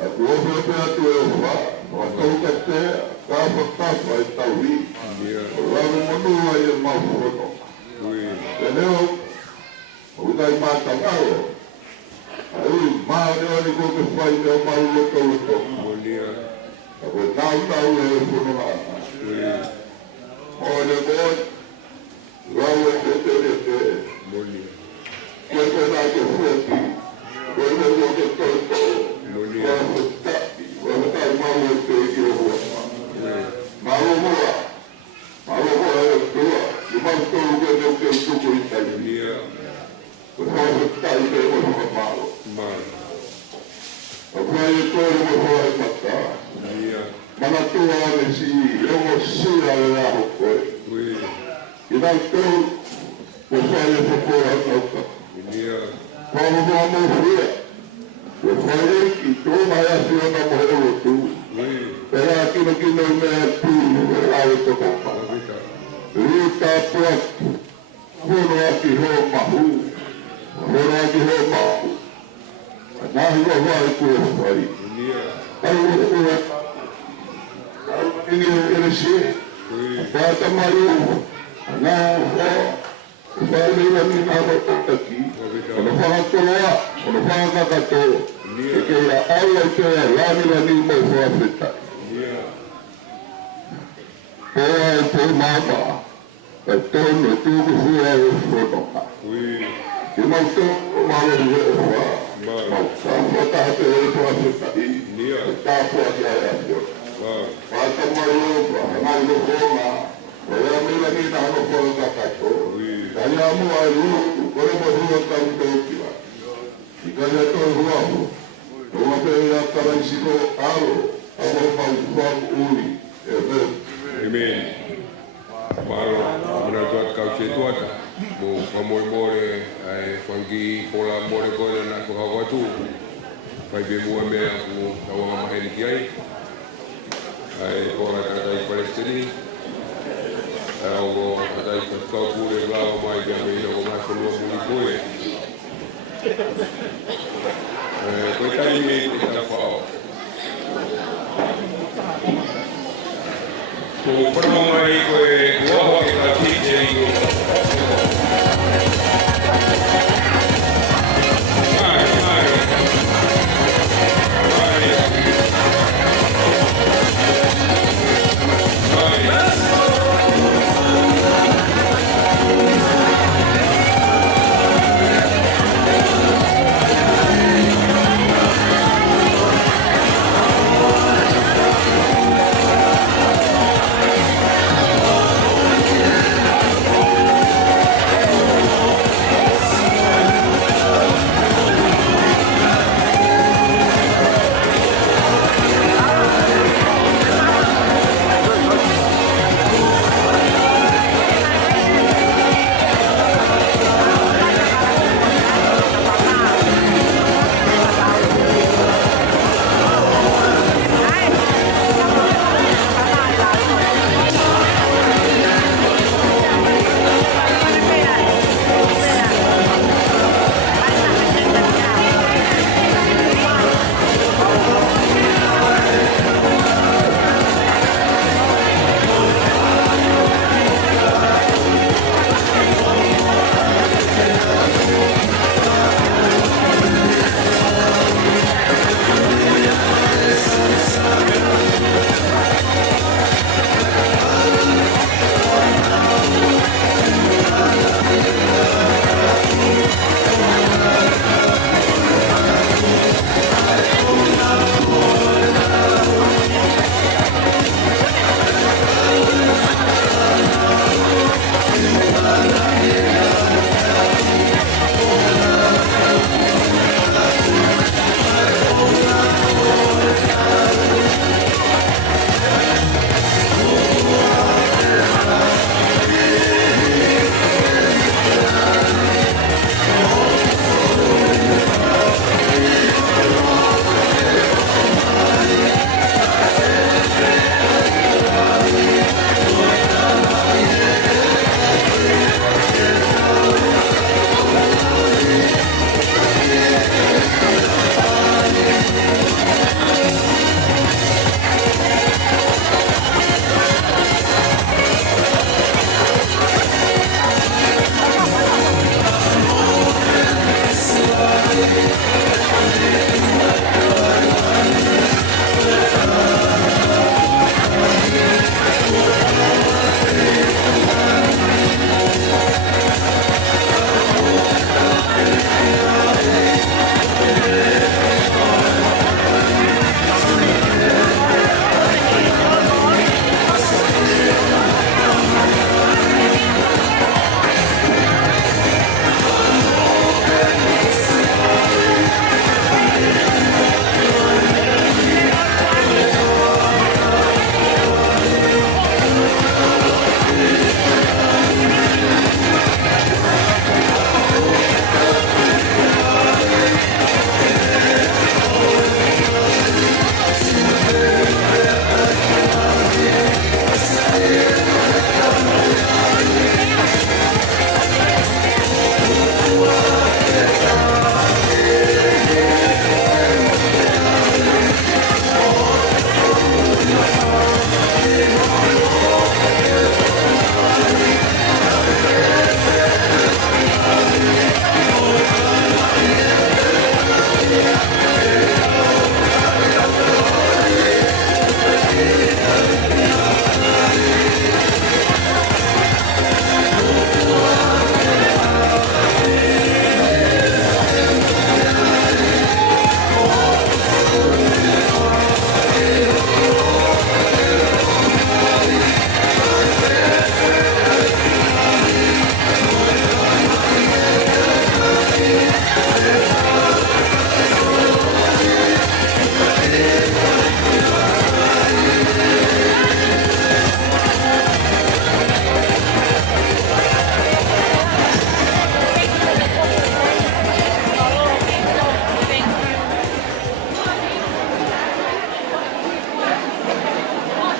A kuope pe atu e ofa, whatauka tea, kāwhakawa e tauhi. O rawe monua i e mawhono. E leo, o utai mātangaro. Ai, maare ani koke whai leo mau loto. A koe tau e whono ana. O le moi, rawe te te. Koe koe nā ke whuaki, koe koe ke toto. Koe tai mau e te ki o huama. Malo moa e tua, i mau tōru koe neu ke tuku i tai. Koe hau tai te o whakamalo. A koe e tōru mo hoa e mata. Mana tua ane si, eo sira e aho koe. I nau tōru, koe whai e whakora nauka. Kwa mwa mwa Yo fai ki tō mai a whio na mo e o tū. Pera kino kino me a tū me a o tō kapa. Rio tāpua hono aki ho mahu. Hono aki ho mahu. Nahi wa wai kua whai. Ai o kua. Ai kini o ere si. Pāta mai o. Nā ho. Whai lewa ni nā ho taki. Ono whakatoroa. Ono whakakato. E kei a au ai kei a lani lani mai whawheta. Pōa e pō māma. E tōne tūku hua e whanonga. I mau tōku māma i e wha. Mau tāpua tāpe e whawheta i. E tāpua ki ai a whio. Whata mai o wha. Hangai no whonga. O ea mila ni nā no whakakato. Kai a mua e rūku. Kore mo hua tau tōkiwa. I kai a tō huahu. Tōma te ea karaisiko aro. Amo pau whaku uri. E veu. Amen. Malo, mana tuat kau se tuata. Mo pamoi more ai fangi pola more kona na ko hawatu. Pai be mua me ko tawa maheri ki ai. Ai pola katai Palestini. Ai o katai kau pure lao mai be me no ma ko lo muri koe. Ko tai me ta fao. Ko pono mai ko e wo ho ka teaching